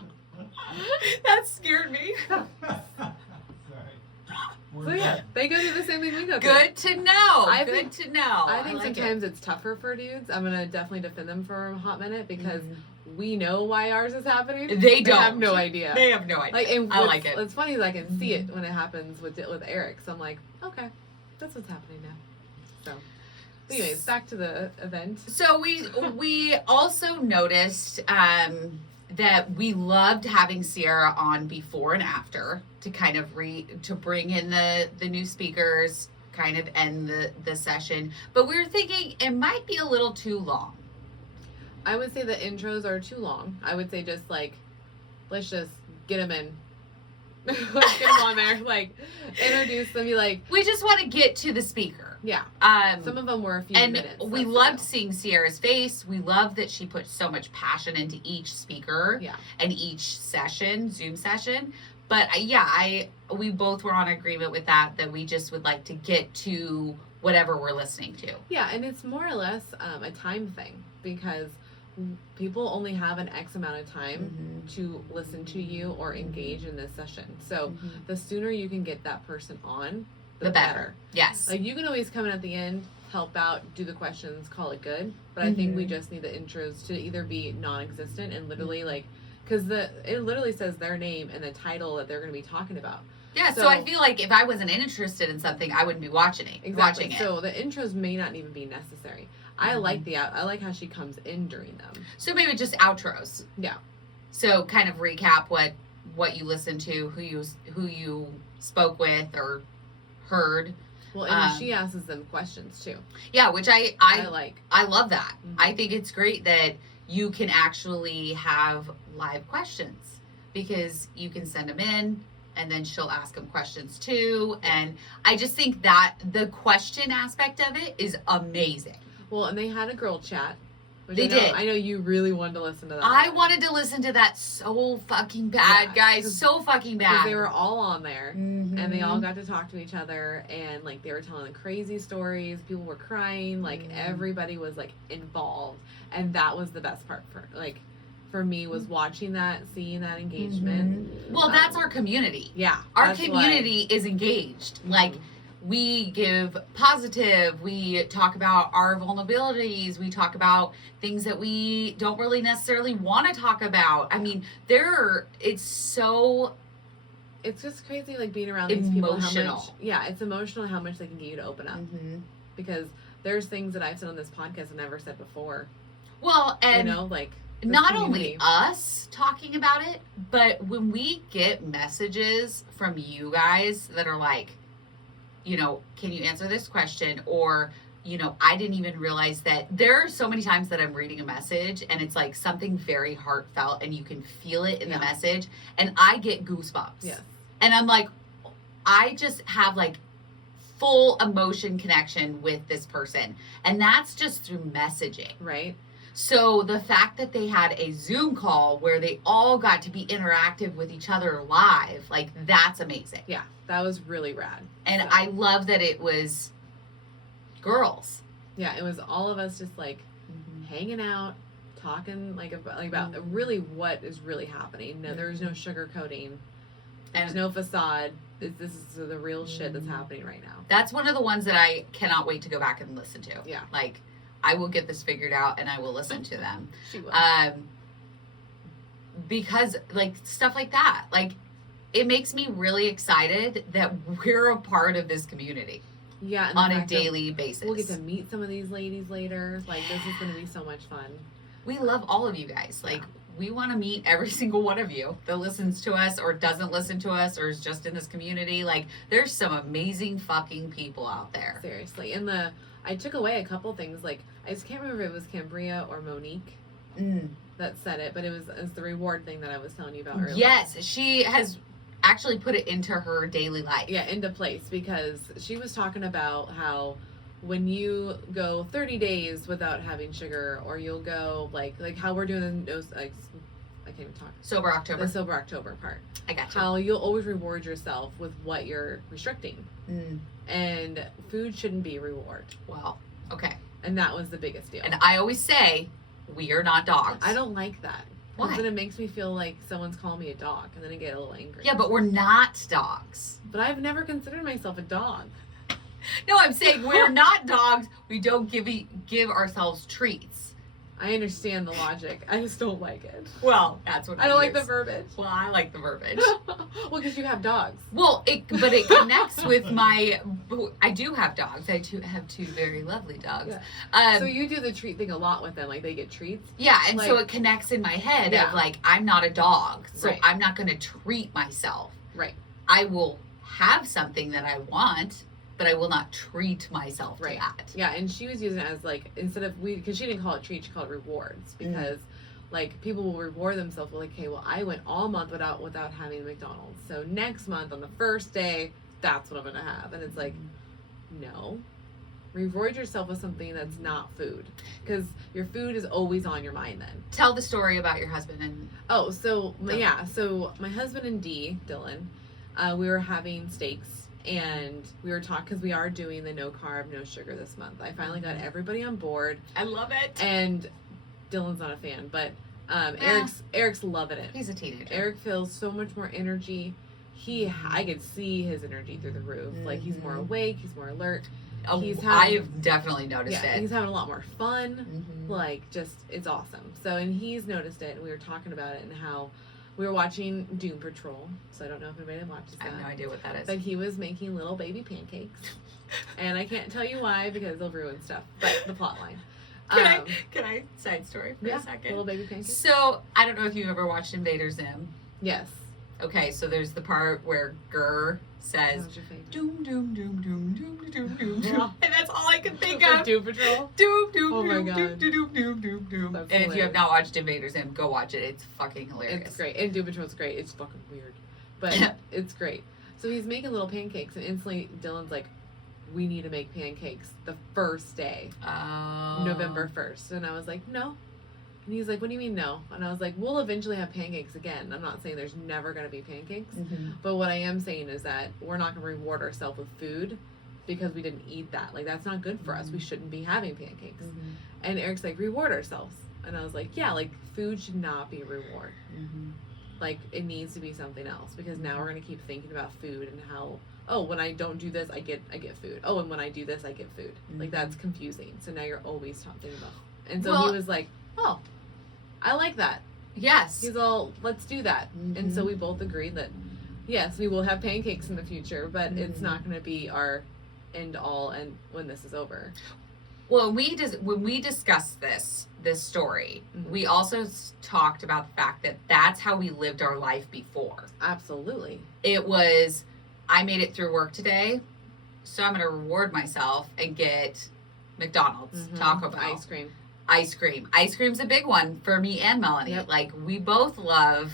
That scared me. Sorry. So yeah, they go through the same thing we go through. Good to know. I Good think- to know. I think like it. sometimes it's tougher for dudes. I'm gonna definitely defend them for a hot minute because Mhm. we know why ours is happening. They don't. have no idea. They have no idea. Like, and I what's- like it. What's funny is I can see it when it happens with Eric. So I'm like, okay, that's what's happening now. So, anyways, back to the event. So we also noticed that we loved having Sierra on before and after to kind of to bring in the new speakers, kind of end the session. But we were thinking it might be a little too long. I would say the intros are too long. I would say just like, let's just get them in. Let's get them on there. Like, introduce them. Be like, We just want to get to the speaker. yeah. Some of them were a few And minutes. we that's loved the seeing Sierra's face. We love that she put so much passion into each speaker Yeah. and each session, Zoom session. But we both were on agreement with that we just would like to get to whatever we're listening to. Yeah, and it's more or less a time thing because people only have an X amount of time to listen to you or engage in this session. So the sooner you can get that person on, The better. Yes. Like you can always come in at the end, help out, do the questions, call it good. But I think we just need the intros to either be non-existent and literally like, because it literally says their name and the title that they're going to be talking about. Yeah, so I feel like if I wasn't interested in something, I wouldn't be watching it. Exactly. Watching it. So the intros may not even be necessary. I like I like how she comes in during them. So maybe just outros. Yeah. So kind of recap what you listened to, who you spoke with or heard. Well, and she asks them questions too. Yeah, which I like. I love that. Mhm. I think it's great that you can actually have live questions because you can send them in and then she'll ask them questions too. And I just think that the question aspect of it is amazing. Well, and they had a girl chat. Which They did. I know you really wanted to listen to that. I wanted to listen to that so fucking bad, guys. So fucking bad. They were all on there, Mhm. and they all got to talk to each other, and like they were telling crazy stories. People were crying. Like everybody was like involved, and that was the best part for me was watching that, seeing that engagement. Well, that's our community. Yeah, Our community is engaged. Like, we give positive, we talk about our vulnerabilities, we talk about things that we don't really necessarily want to talk about. I mean, it's just crazy, like being around these people. emotional. It's emotional how much they can get you to open up. Because there's things that I've said on this podcast I've never said before. Well, and like not only us talking about it, but when we get messages from you guys that are like, can you answer this question? Or, I didn't even realize that. There are so many times that I'm reading a message and it's like something very heartfelt and you can feel it in the message and I get goosebumps. Yes. And I'm like, I just have like full emotion connection with this person. And that's just through messaging. Right. So the fact that they had a Zoom call where they all got to be interactive with each other live, like that's amazing. Yeah, that was really rad. And I love that it was girls. Yeah, it was all of us just like hanging out, talking about really what is really happening. No, there's no sugarcoating. There's no facade. This is the real shit that's happening right now. That's one of the ones that I cannot wait to go back and listen to. Yeah. Like, I will get this figured out and I will listen to them. She will. Because like stuff like that, like it makes me really excited that we're a part of this community. Yeah, on a daily basis. We'll get to meet some of these ladies later. Like this is going to be so much fun. We love all of you guys. Like we want to meet every single one of you that listens to us or doesn't listen to us or is just in this community. Like there's some amazing fucking people out there. Seriously. And I took away a couple things. Like I just can't remember if it was Cambria or Monique that said it, but it was the reward thing that I was telling you about earlier. Yes, she has actually put it into her daily life. Yeah, into place, because she was talking about how when you go 30 days without having sugar, or you'll go like how we're doing the I can't even talk. Sober October. The Sober October part. I got you. How you'll always reward yourself with what you're restricting. And food shouldn't be a reward. Well, okay. And that was the biggest deal. And I always say, we are not dogs. I don't like that. Why? Because then it makes me feel like someone's calling me a dog, and then I get a little angry. Yeah, but we're not dogs. But I've never considered myself a dog. No, I'm saying we're not dogs. We don't give ourselves treats. I understand the logic. I just don't like it. Well, that's what I don't like the verbiage. Well, I like the verbiage. Well, because you have dogs. Well, but it connects with I do have dogs. I have two very lovely dogs. Yeah. So you do the treat thing a lot with them. Like they get treats. Yeah, and so it connects in my head of like, I'm not a dog. So I'm not going to treat myself. Right. I will have something that I want, but I will not treat myself to that. Yeah, and she was using it as like, instead of because she didn't call it treats, she called it rewards, because like people will reward themselves with like, okay, well I went all month without having McDonald's, so next month on the first day that's what I'm gonna have. And it's like, no, reward yourself with something that's not food, because your food is always on your mind then. Tell the story about your husband and so my husband and Dylan, we were having steaks. And we were talking, because we are doing the no carb, no sugar this month. I finally got everybody on board. I love it. And Dylan's not a fan, but Eric's loving it. He's a teenager. Eric feels so much more energy. I could see his energy through the roof. Like he's more awake, he's more alert. I've definitely noticed it. He's having a lot more fun. Like it's awesome. So, and he's noticed it, and we were talking about it and how we were watching Doom Patrol, so I don't know if anybody watches that. I have no idea what that is. But he was making little baby pancakes. And I can't tell you why, because they'll ruin stuff. But the plot line. Can I side story for a second? Little baby pancakes? So, I don't know if you've ever watched Invader Zim. Yes. Okay, so there's the part where Gurr says, What's your favorite? doom, doom, doom, doom, doom, doom, doom, doom. And that's all I can think The of. Doom Patrol. Doom, doom, Oh my doom, God. doom, doom, doom, doom, doom. That's And if you have hilarious. not watched Invaders Zim, go watch it. It's fucking hilarious. It's great. And Doom Patrol's great. It's fucking weird. But it's great. So he's making little pancakes, and instantly Dylan's like, we need to make pancakes the first day, Oh. November 1st. And I was like, no. And he's like, what do you mean no? And I was like, we'll eventually have pancakes again. I'm not saying there's never going to be pancakes. Mhm. But what I am saying is that we're not going to reward ourselves with food because we didn't eat that. Like, that's not good for us. We shouldn't be having pancakes. Mhm. And Eric's like, reward ourselves. And I was like, yeah, like, food should not be a reward. Mhm. Like, it needs to be something else, because now we're going to keep thinking about food and how, oh, when I don't do this, I get food. Oh, and when I do this, I get food. Like, that's confusing. So now you're always thinking about. And so Well- he was like, oh, I like that. Yes. He's all, let's do that. And so we both agreed that, yes, we will have pancakes in the future, but it's not going to be our end all and when this is over. Well, when we discussed this story, Mhm. we also talked about the fact that that's how we lived our life before. Absolutely. It was, I made it through work today, so I'm going to reward myself and get McDonald's, Mhm. Taco Bell, Ice cream. Ice cream. Ice cream's a big one for me and Melanie. Yep. Like, we both love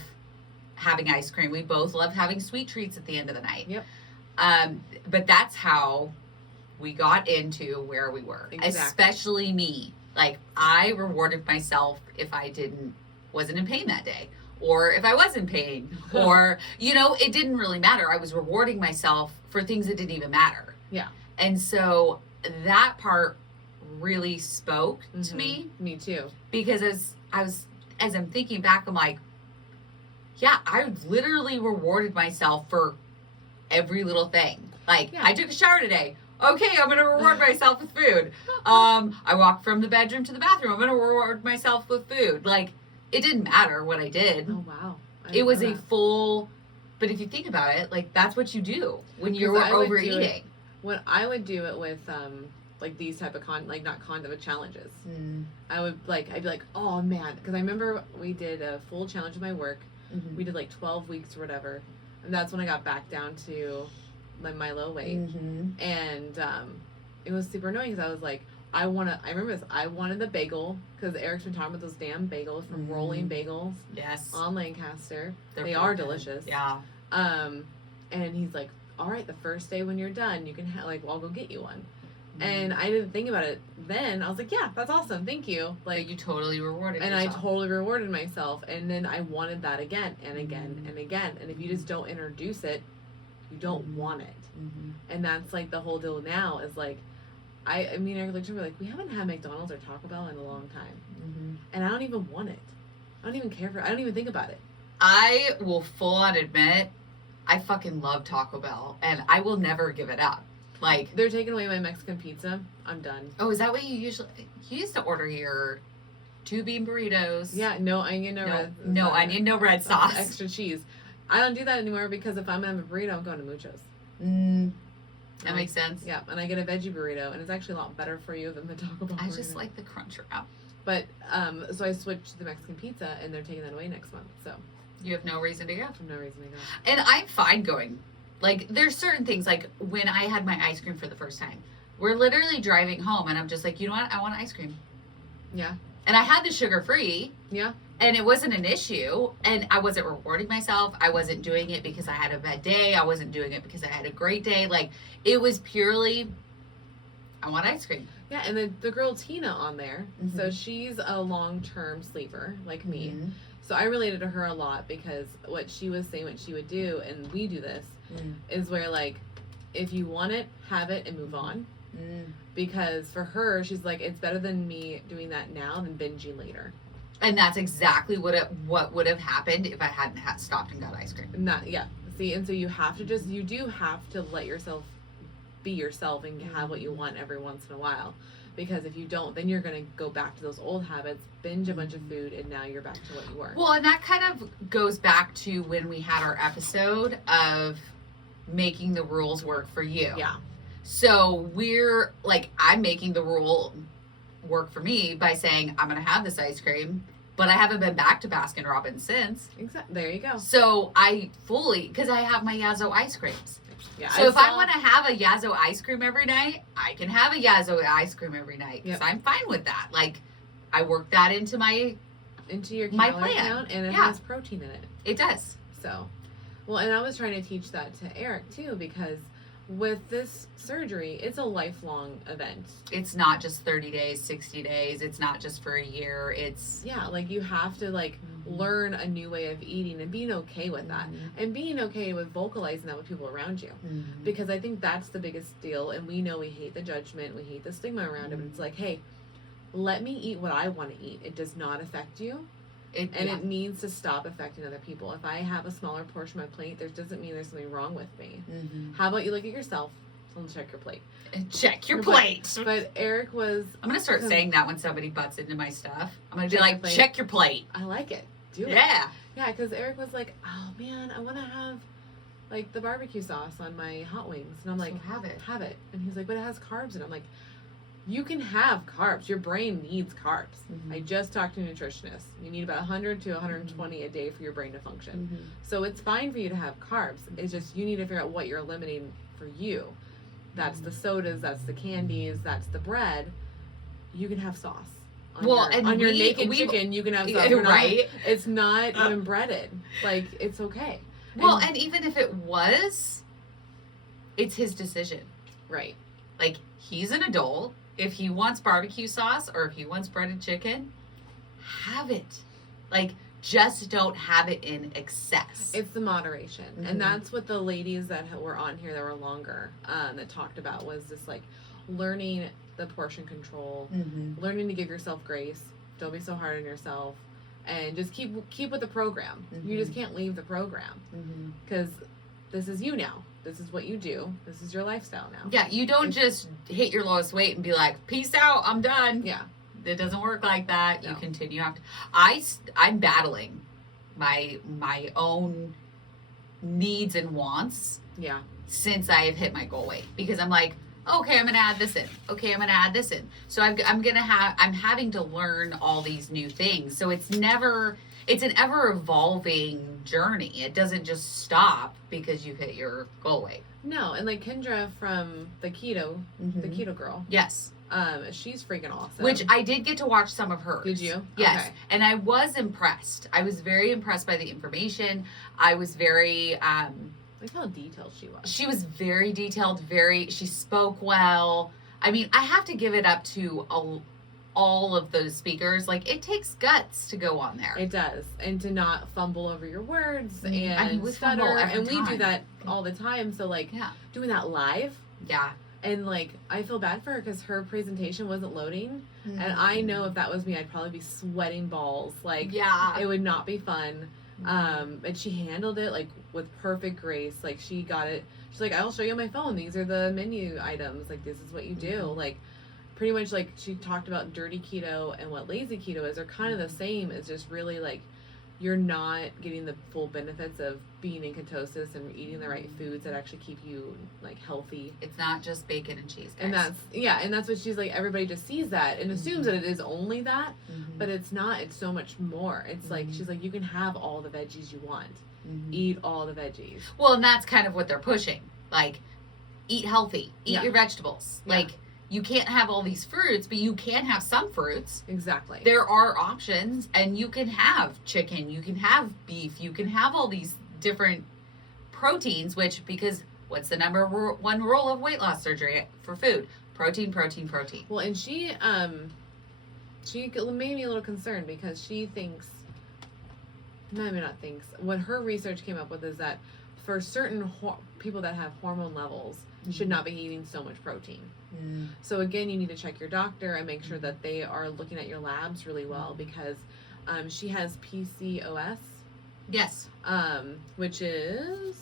having ice cream. We both love having sweet treats at the end of the night. Yep. But that's how we got into where we were. Exactly. Especially me. Like, I rewarded myself if I wasn't in pain that day, or if I was in pain, or, it didn't really matter. I was rewarding myself for things that didn't even matter. Yeah. And so that part really spoke to Mhm. me, Me too. because as I'm thinking back, I'm like, yeah, I literally rewarded myself for every little thing. Like, Yeah. I took a shower today. Okay, I'm gonna reward myself with food. I walked from the bedroom to the bathroom. I'm gonna reward myself with food. Like, it didn't matter what I did. Oh, wow. I It didn't was know a that. full. But if you think about it, like, that's what you do when you're 'Cause I would do overeating. When I would do it with, like, these type of but challenges. I would, I'd be like, oh, man. Because I remember we did a full challenge with my work. Mhm. We did, 12 weeks or whatever. And that's when I got back down to, my low weight. Mhm. And it was super annoying because I was like, I remember this, I wanted the bagel, because Eric's been talking about those damn bagels from Rolling Bagels Yes. on Lancaster. They're They pretty are good. delicious. Yeah. And he's like, all right, the first day when you're done, you can I'll go get you one. And I didn't think about it then. I was like, yeah, that's awesome, thank you. Like, you totally rewarded and yourself. I totally rewarded myself, and then I wanted that again and again and again. And if you just don't introduce it, you don't want it. And that's the whole deal now is I mean, Eric looked at me we haven't had McDonald's or Taco Bell in a long time, and I don't even want it. I don't even care for it. I don't even think about it. I will full on admit, I fucking love Taco Bell, and I will never give it up. Like, They're taking away my Mexican pizza. I'm done. oh, is that what you used to order your 2 bean burritos? Yeah, no onion, No onion, no red sauce. extra cheese. I don't do that anymore because if I'm gonna have a burrito, I'm going to Muchos. That makes sense. Yeah, and I get a veggie burrito, and it's actually a lot better for you than the Taco Bell I burrito. just like the crunch wrap. But so I switched to the Mexican pizza, and they're taking that away next month. So You have no reason to go. I have no reason to go. And I'm fine going. Like, there's certain things, like when I had my ice cream for the first time, we're literally driving home, and I'm just like, you know what? I want ice cream. Yeah. And I had the sugar free. Yeah. And it wasn't an issue. And I wasn't rewarding myself. I wasn't doing it because I had a bad day. I wasn't doing it because I had a great day. Like, it was purely, I want ice cream. Yeah, and then the girl Tina on there, so Mhm. she's a long-term sleeper like me. Mhm. So I related to her a lot because what she was saying, what she would do, and we do this, is where if you want it, have it and move on. Because for her, she's like, it's better than me doing that now than binging later. And that's exactly what would have happened if I hadn't stopped and got ice cream. And that, yeah. See, and so you have to you do have to let yourself be yourself and have what you want every once in a while. Because if you don't, then you're going to go back to those old habits, binge a bunch of food, and now you're back to what you were. Well, and that kind of goes back to when we had our episode of making the rules work for you. Yeah. So I'm making the rule work for me by saying, I'm going to have this ice cream. but I haven't been back to Baskin Robbins since. Exactly. There you go. So I fully, because I have my Yazoo ice creams. Yeah. So if I want to have a Yazoo ice cream every night, I can have a Yazoo ice cream every night because I'm fine with that. Like, I work that into your my calorie plan. count, and it has protein in it. It does. So, well, and I was trying to teach that to Eric too, because with this surgery, it's a lifelong event. It's not just 30 days, 60 days. It's not just for a year. It's like you have to learn a new way of eating and being okay with that, and being okay with vocalizing that with people around you, because I think that's the biggest deal. And we know we hate the judgment, we hate the stigma around it, but it's like, hey, let me eat what I want to eat. It does not affect you. It needs to stop affecting other people. If I have a smaller portion of my plate, there doesn't mean there's something wrong with me. How about you look at yourself and check your plate? Check your plate. But Eric was... I'm going to start saying that when somebody butts into my stuff. I'm going to be like, check your plate. I like it. Do it. Yeah. Yeah, because Eric was like, oh man, I want to have the barbecue sauce on my hot wings. And I'm like, so have it. Have it. And he's like, but it has carbs. And I'm like, you can have carbs. Your brain needs carbs. I just talked to a nutritionist. You need about 100 to 120 a day for your brain to function. So it's fine for you to have carbs. It's just you need to figure out what you're eliminating for you. That's the sodas, that's the candies, that's the bread. You can have sauce. On your naked chicken, you can have sauce. Right. It's not even breaded. Like, it's okay. Well, and even if it was, it's his decision. Right. Like, he's an adult. If he wants barbecue sauce or if he wants breaded chicken, have it. Like, just don't have it in excess. It's the moderation. And that's what the ladies that were on here that were longer that talked about was this, learning the portion control, learning to give yourself grace. Don't be so hard on yourself. And just keep with the program. You just can't leave the program. Because this is you now. This is what you do. This is your lifestyle now. Yeah, you don't just hit your lowest weight and be like, peace out, I'm done. Yeah. It doesn't work like that. No. You continue. I'm battling my own needs and wants. Yeah. Since I have hit my goal weight, because I'm like, okay, I'm gonna add this in. Okay, I'm gonna add this in. So I'm having to learn all these new things. So it's an ever evolving journey. It doesn't just stop because you hit your goal weight. No, and Kendra from the keto girl. Yes. She's freaking awesome. Which I did get to watch some of hers. Did you? Yes. Okay. And I was impressed. I was very impressed by the information. I was very like how detailed she was. She was very detailed, she spoke well. I mean, I have to give it up to all of those speakers. Like, it takes guts to go on there. It does. And to not fumble over your words and we stutter. And time. We do that all the time. So doing that live. Yeah. And I feel bad for her because her presentation wasn't loading. And I know if that was me, I'd probably be sweating balls. It would not be fun. And she handled it with perfect grace. She got it. She's like, I'll show you on my phone. These are the menu items. This is what you do. Pretty much she talked about dirty keto and what lazy keto is. They're kind of the same. It's just really you're not getting the full benefits of being in ketosis and eating the right foods that actually keep you healthy. It's not just bacon and cheese, guys. And that's what she's like. Everybody just sees that and assumes that it is only that, but it's not. It's so much more. It's she's like, you can have all the veggies you want. Eat all the veggies. Well, and that's kind of what they're pushing. Eat healthy. Eat your vegetables. Yeah. You can't have all these fruits, but you can have some fruits. Exactly. There are options, and you can have chicken, you can have beef, you can have all these different proteins, because what's the number one rule of weight loss surgery for food? Protein, protein, protein. Well, and she made me a little concerned because she thinks, what her research came up with is that for certain people that have hormone levels should not be eating so much protein. So again, you need to check your doctor and make sure that they are looking at your labs really well, because she has PCOS. Yes. Which is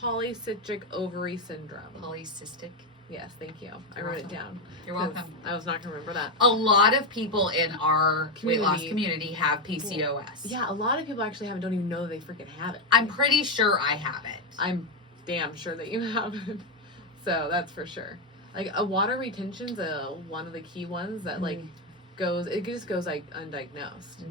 polycystic ovary syndrome. Polycystic. Yes, thank you. I wrote it down. You're welcome. I was not going to remember that. A lot of people in our weight loss community have PCOS. Yeah, a lot of people actually don't even know they freaking have it. I'm pretty sure I have it. I'm damn sure that you have it. So that's for sure. A water retention's one of the key ones that it just goes like undiagnosed.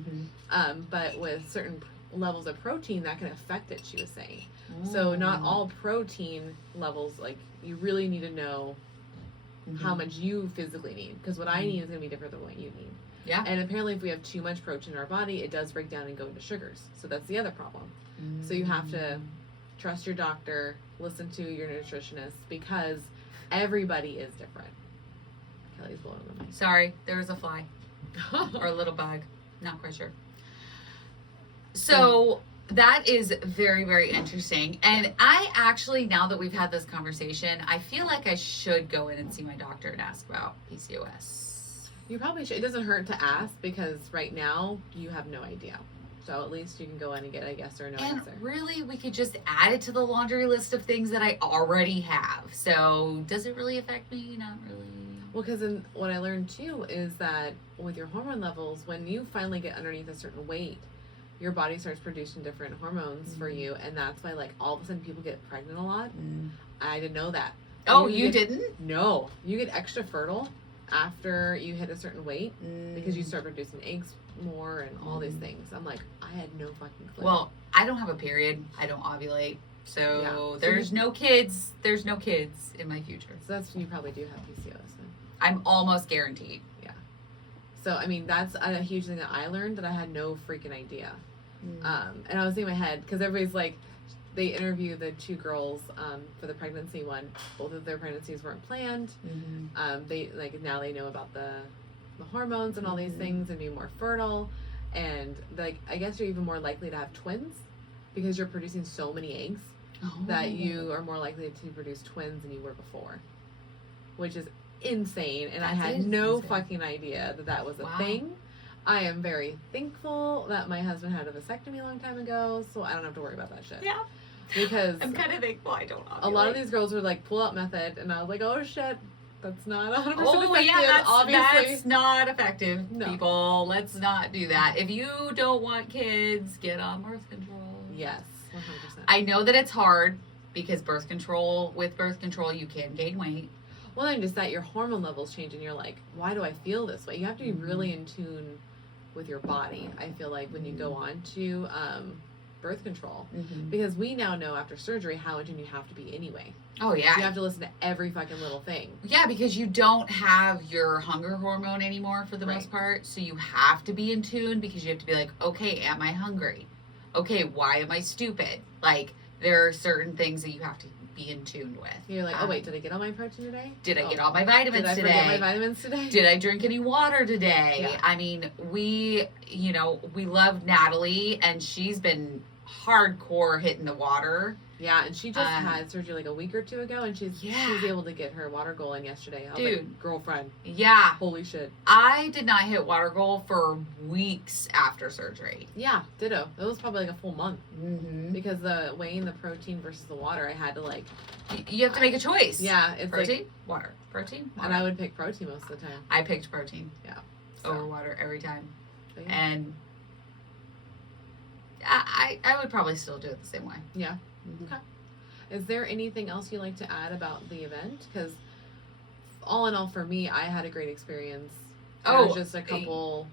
But with certain levels of protein, that can affect it, she was saying. So not all protein levels, like, you really need to know how much you physically need, because what I need is going to be different than what you need. Yeah. And apparently if we have too much protein in our body, it does break down and go into sugars. So that's the other problem. So you have to trust your doctor, listen to your nutritionist, because everybody is different. Kelly's blowing the mic. Sorry, there was a fly or a little bug. Not quite sure. So that is very, very interesting. And I actually, now that we've had this conversation, I feel like I should go in and see my doctor and ask about PCOS. You probably should. It doesn't hurt to ask, because right now you have no idea. So at least you can go in and get a yes or no And answer. really, we could just add it to the laundry list of things that I already have. So does it really affect me? Not really. Well, because what I learned too is that with your hormone levels, when you finally get underneath a certain weight, your body starts producing different hormones for you, and that's why, like, all of a sudden people get pregnant a lot. I didn't know that. Oh, you didn't? No, you get extra fertile after you hit a certain weight because you start producing eggs more and all these things. I'm like, I had no fucking clue. Well, I don't have a period. I don't ovulate. So Yeah. there's no kids. There's no kids in my future. So that's when you probably do have PCOS then. I'm almost guaranteed. So, I mean, that's a huge thing that I learned that I had no freaking idea. And I was in my head, because everybody's like, they interview the two girls for the pregnancy one. Both of their pregnancies weren't planned. They, like, now they know about the hormones and all these things and be more fertile. And, like, I guess you're even more likely to have twins because you're producing so many eggs that you are more likely to produce twins than you were before, which is insane. And I had no fucking idea that that was a thing. I am very thankful that my husband had a vasectomy a long time ago, so I don't have to worry about that shit. Yeah. Because I'm kind of thankful I don't ovulate. a lot of these girls were like, pull out method, and I was like, oh shit, that's not 100% Oh, effective, yeah, obviously. that's not effective, No. people. Let's not do that. If you don't want kids, get on birth control. Yes, 100%. I know that it's hard because with birth control, you can gain weight. Well, then just that your hormone levels change, and you're like, why do I feel this way? You have to be really in tune with your body, I feel like, when you go on to birth control. Because we now know after surgery how in tune you have to be anyway. Oh, yeah. You have to listen to every fucking little thing. Yeah, because you don't have your hunger hormone anymore for the most part. So you have to be in tune, because you have to be like, okay, am I hungry? Okay, why am I stupid? Like, there are certain things that you have to be in tune with. You're like, oh wait, did I get all my protein today? Did I get all my vitamins today? Did I forget my vitamins today? Did I drink any water today? Yeah. I mean, we love Natalie, and she's been hardcore hitting the water. Yeah, and she just had surgery like a week or two ago, and she was able to get her water goal in yesterday. I was like, girlfriend. Yeah. Holy shit. I did not hit water goal for weeks after surgery. Yeah, ditto. It was probably like a full month. Because the weighing the protein versus the water, I had to like... You have to make a choice. Yeah, it's protein, like... water. Protein, water. And I would pick protein most of the time. I picked protein. Yeah. Over water every time. Yeah. And I would probably still do it the same way. Yeah. Okay. Is there anything else you'd like to add about the event? Because all in all, for me, I had a great experience. There was just a couple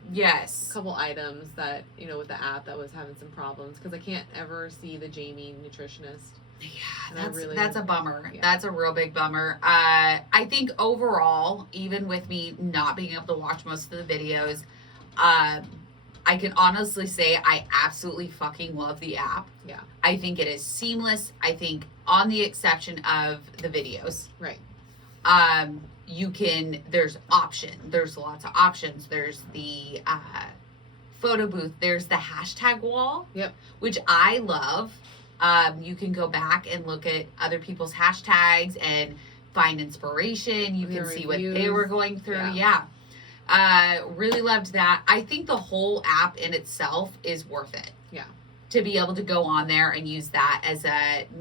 items that, with the app that was having some problems, because I can't ever see the Jamie nutritionist. Yeah, that's a bummer. Yeah. That's a real big bummer. I think overall, even with me not being able to watch most of the videos, I can honestly say I absolutely fucking love the app. Yeah. I think it is seamless. I think on the exception of the videos. Right. There's lots of options. There's the photo booth. There's the hashtag wall. Yep. Which I love. You can go back and look at other people's hashtags and find inspiration. You can see what they were going through. Yeah. Really loved that. I think the whole app in itself is worth it. Yeah. To be able to go on there and use that as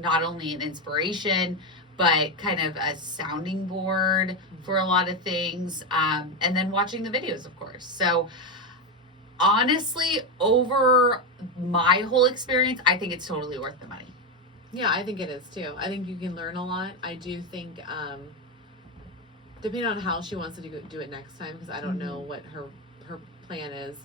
not only an inspiration, but kind of a sounding board for a lot of things. And then watching the videos, of course. So honestly, over my whole experience, I think it's totally worth the money. Yeah, I think it is too. I think you can learn a lot. I do think, depending on how she wants to do it next time, because I don't know what her plan is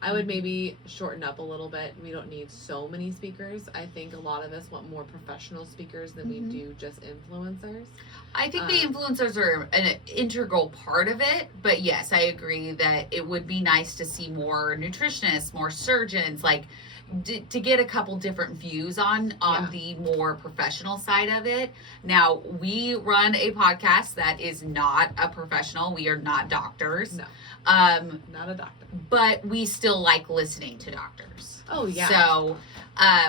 I would maybe shorten up a little bit. We don't need so many speakers. I think a lot of us want more professional speakers than we do just influencers. I think the influencers are an integral part of it, but yes, I agree that it would be nice to see more nutritionists, more surgeons, like to get a couple different views on the more professional side of it. Now, we run a podcast that is not a professional. We are not doctors. No. Not a doctor. But we still like listening to doctors. Oh, yeah. So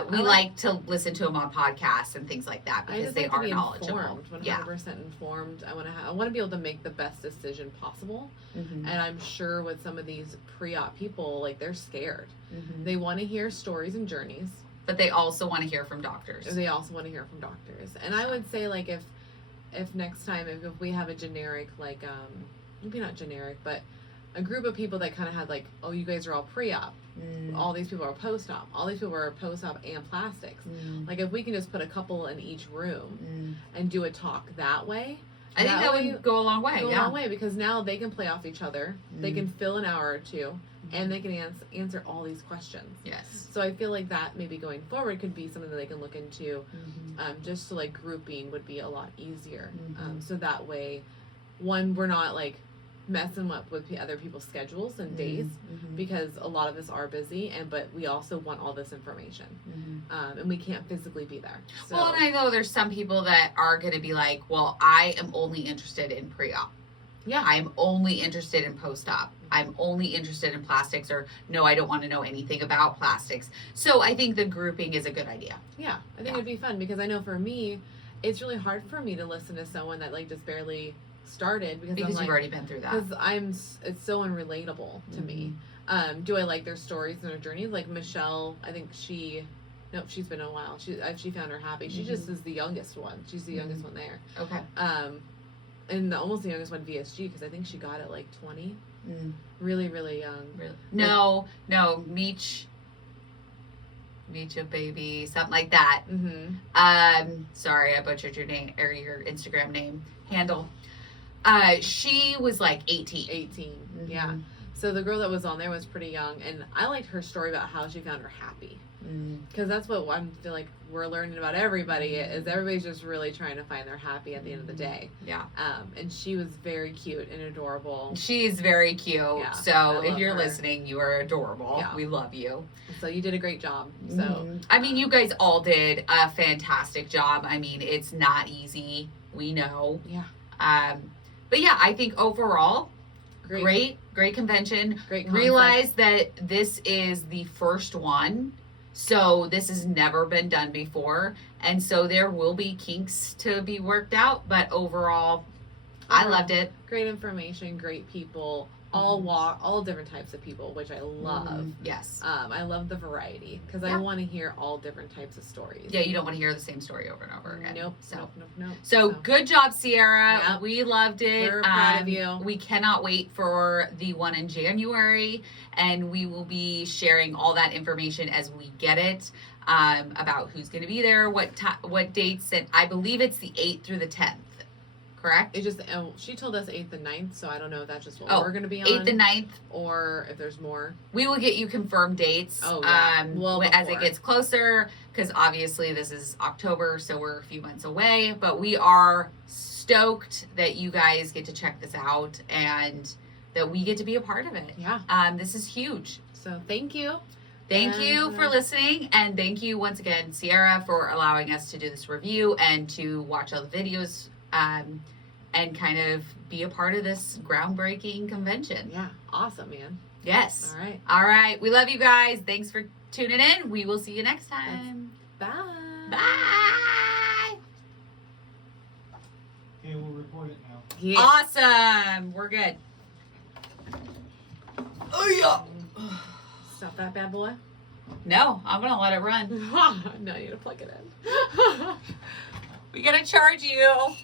we like to listen to them on podcasts and things like that because they are knowledgeable. Informed, 100% informed. I want to be able to make the best decision possible. And I'm sure with some of these pre-op people, like they're scared. They want to hear stories and journeys. But they also want to hear from doctors. They also want to hear from doctors. And I would say like if next time if we have a generic like maybe not generic but a group of people that kind of had like, oh, you guys are all pre-op. All these people are post-op. All these people are post-op and plastics. Like if we can just put a couple in each room and do a talk that way. I think that would go a long way. Go a long way because now they can play off each other. They can fill an hour or two and they can answer all these questions. Yes. So I feel like that maybe going forward could be something that they can look into. Just so like grouping would be a lot easier. So that way, one, we're not like messing up with other people's schedules and days because a lot of us are busy but we also want all this information and we can't physically be there. So, well, and I know there's some people that are going to be like, well, I am only interested in pre-op. Yeah. I'm only interested in post-op. I'm only interested in plastics, or no, I don't want to know anything about plastics. So I think the grouping is a good idea. Yeah, I think it'd be fun because I know for me, it's really hard for me to listen to someone that like just barely started because you've already been through that. Because it's so unrelatable to me. Do I like their stories and their journeys? Like Michelle, I think she's been a while. She found her happy. She just is the youngest one. She's the youngest one there. Okay. And almost the youngest one VSG because I think she got it like 20. Really, really young. Really? No, Meech a baby, something like that. Sorry, I butchered your name or your Instagram name handle. She was like 18. Yeah. So the girl that was on there was pretty young, and I liked her story about how she found her happy. Because that's what I feel like we're learning about everybody is everybody's just really trying to find their happy at the end of the day. Yeah. And she was very cute and adorable. She's very cute. Yeah, so if you're listening, you are adorable. Yeah. We love you. So you did a great job. So I mean, you guys all did a fantastic job. I mean, it's not easy. We know. Yeah. But yeah, I think overall, great convention. Great concept. Realize that this is the first one. So this has never been done before. And so there will be kinks to be worked out. But overall, I loved it. Great information, great people, all different types of people, which I love. Yes. I love the variety because I want to hear all different types of stories. Yeah, you don't want to hear the same story over and over again. Nope. Nope. So good job, Sierra. Yep. We loved it. We're proud of you. We cannot wait for the one in January, and we will be sharing all that information as we get it about who's going to be there, what dates, and I believe it's the 8th through the 10th. Correct? It just she told us 8th and 9th, so I don't know if that's just what we're going to be on. 8th and 9th. Or if there's more. We will get you confirmed dates as it gets closer, because obviously this is October, so we're a few months away. But we are stoked that you guys get to check this out and that we get to be a part of it. Yeah. This is huge. So thank you. Thank you for listening, and thank you once again, Sierra, for allowing us to do this review and to watch all the videos and kind of be a part of this groundbreaking convention. Yeah, awesome, man. Yes. All right. We love you guys. Thanks for tuning in. We will see you next time. Bye. Bye. Okay, we'll report it now. Yeah. Awesome. We're good. Oh yeah. Stop that bad boy. No, I'm gonna let it run. No, you gotta plug it in. We gotta charge you.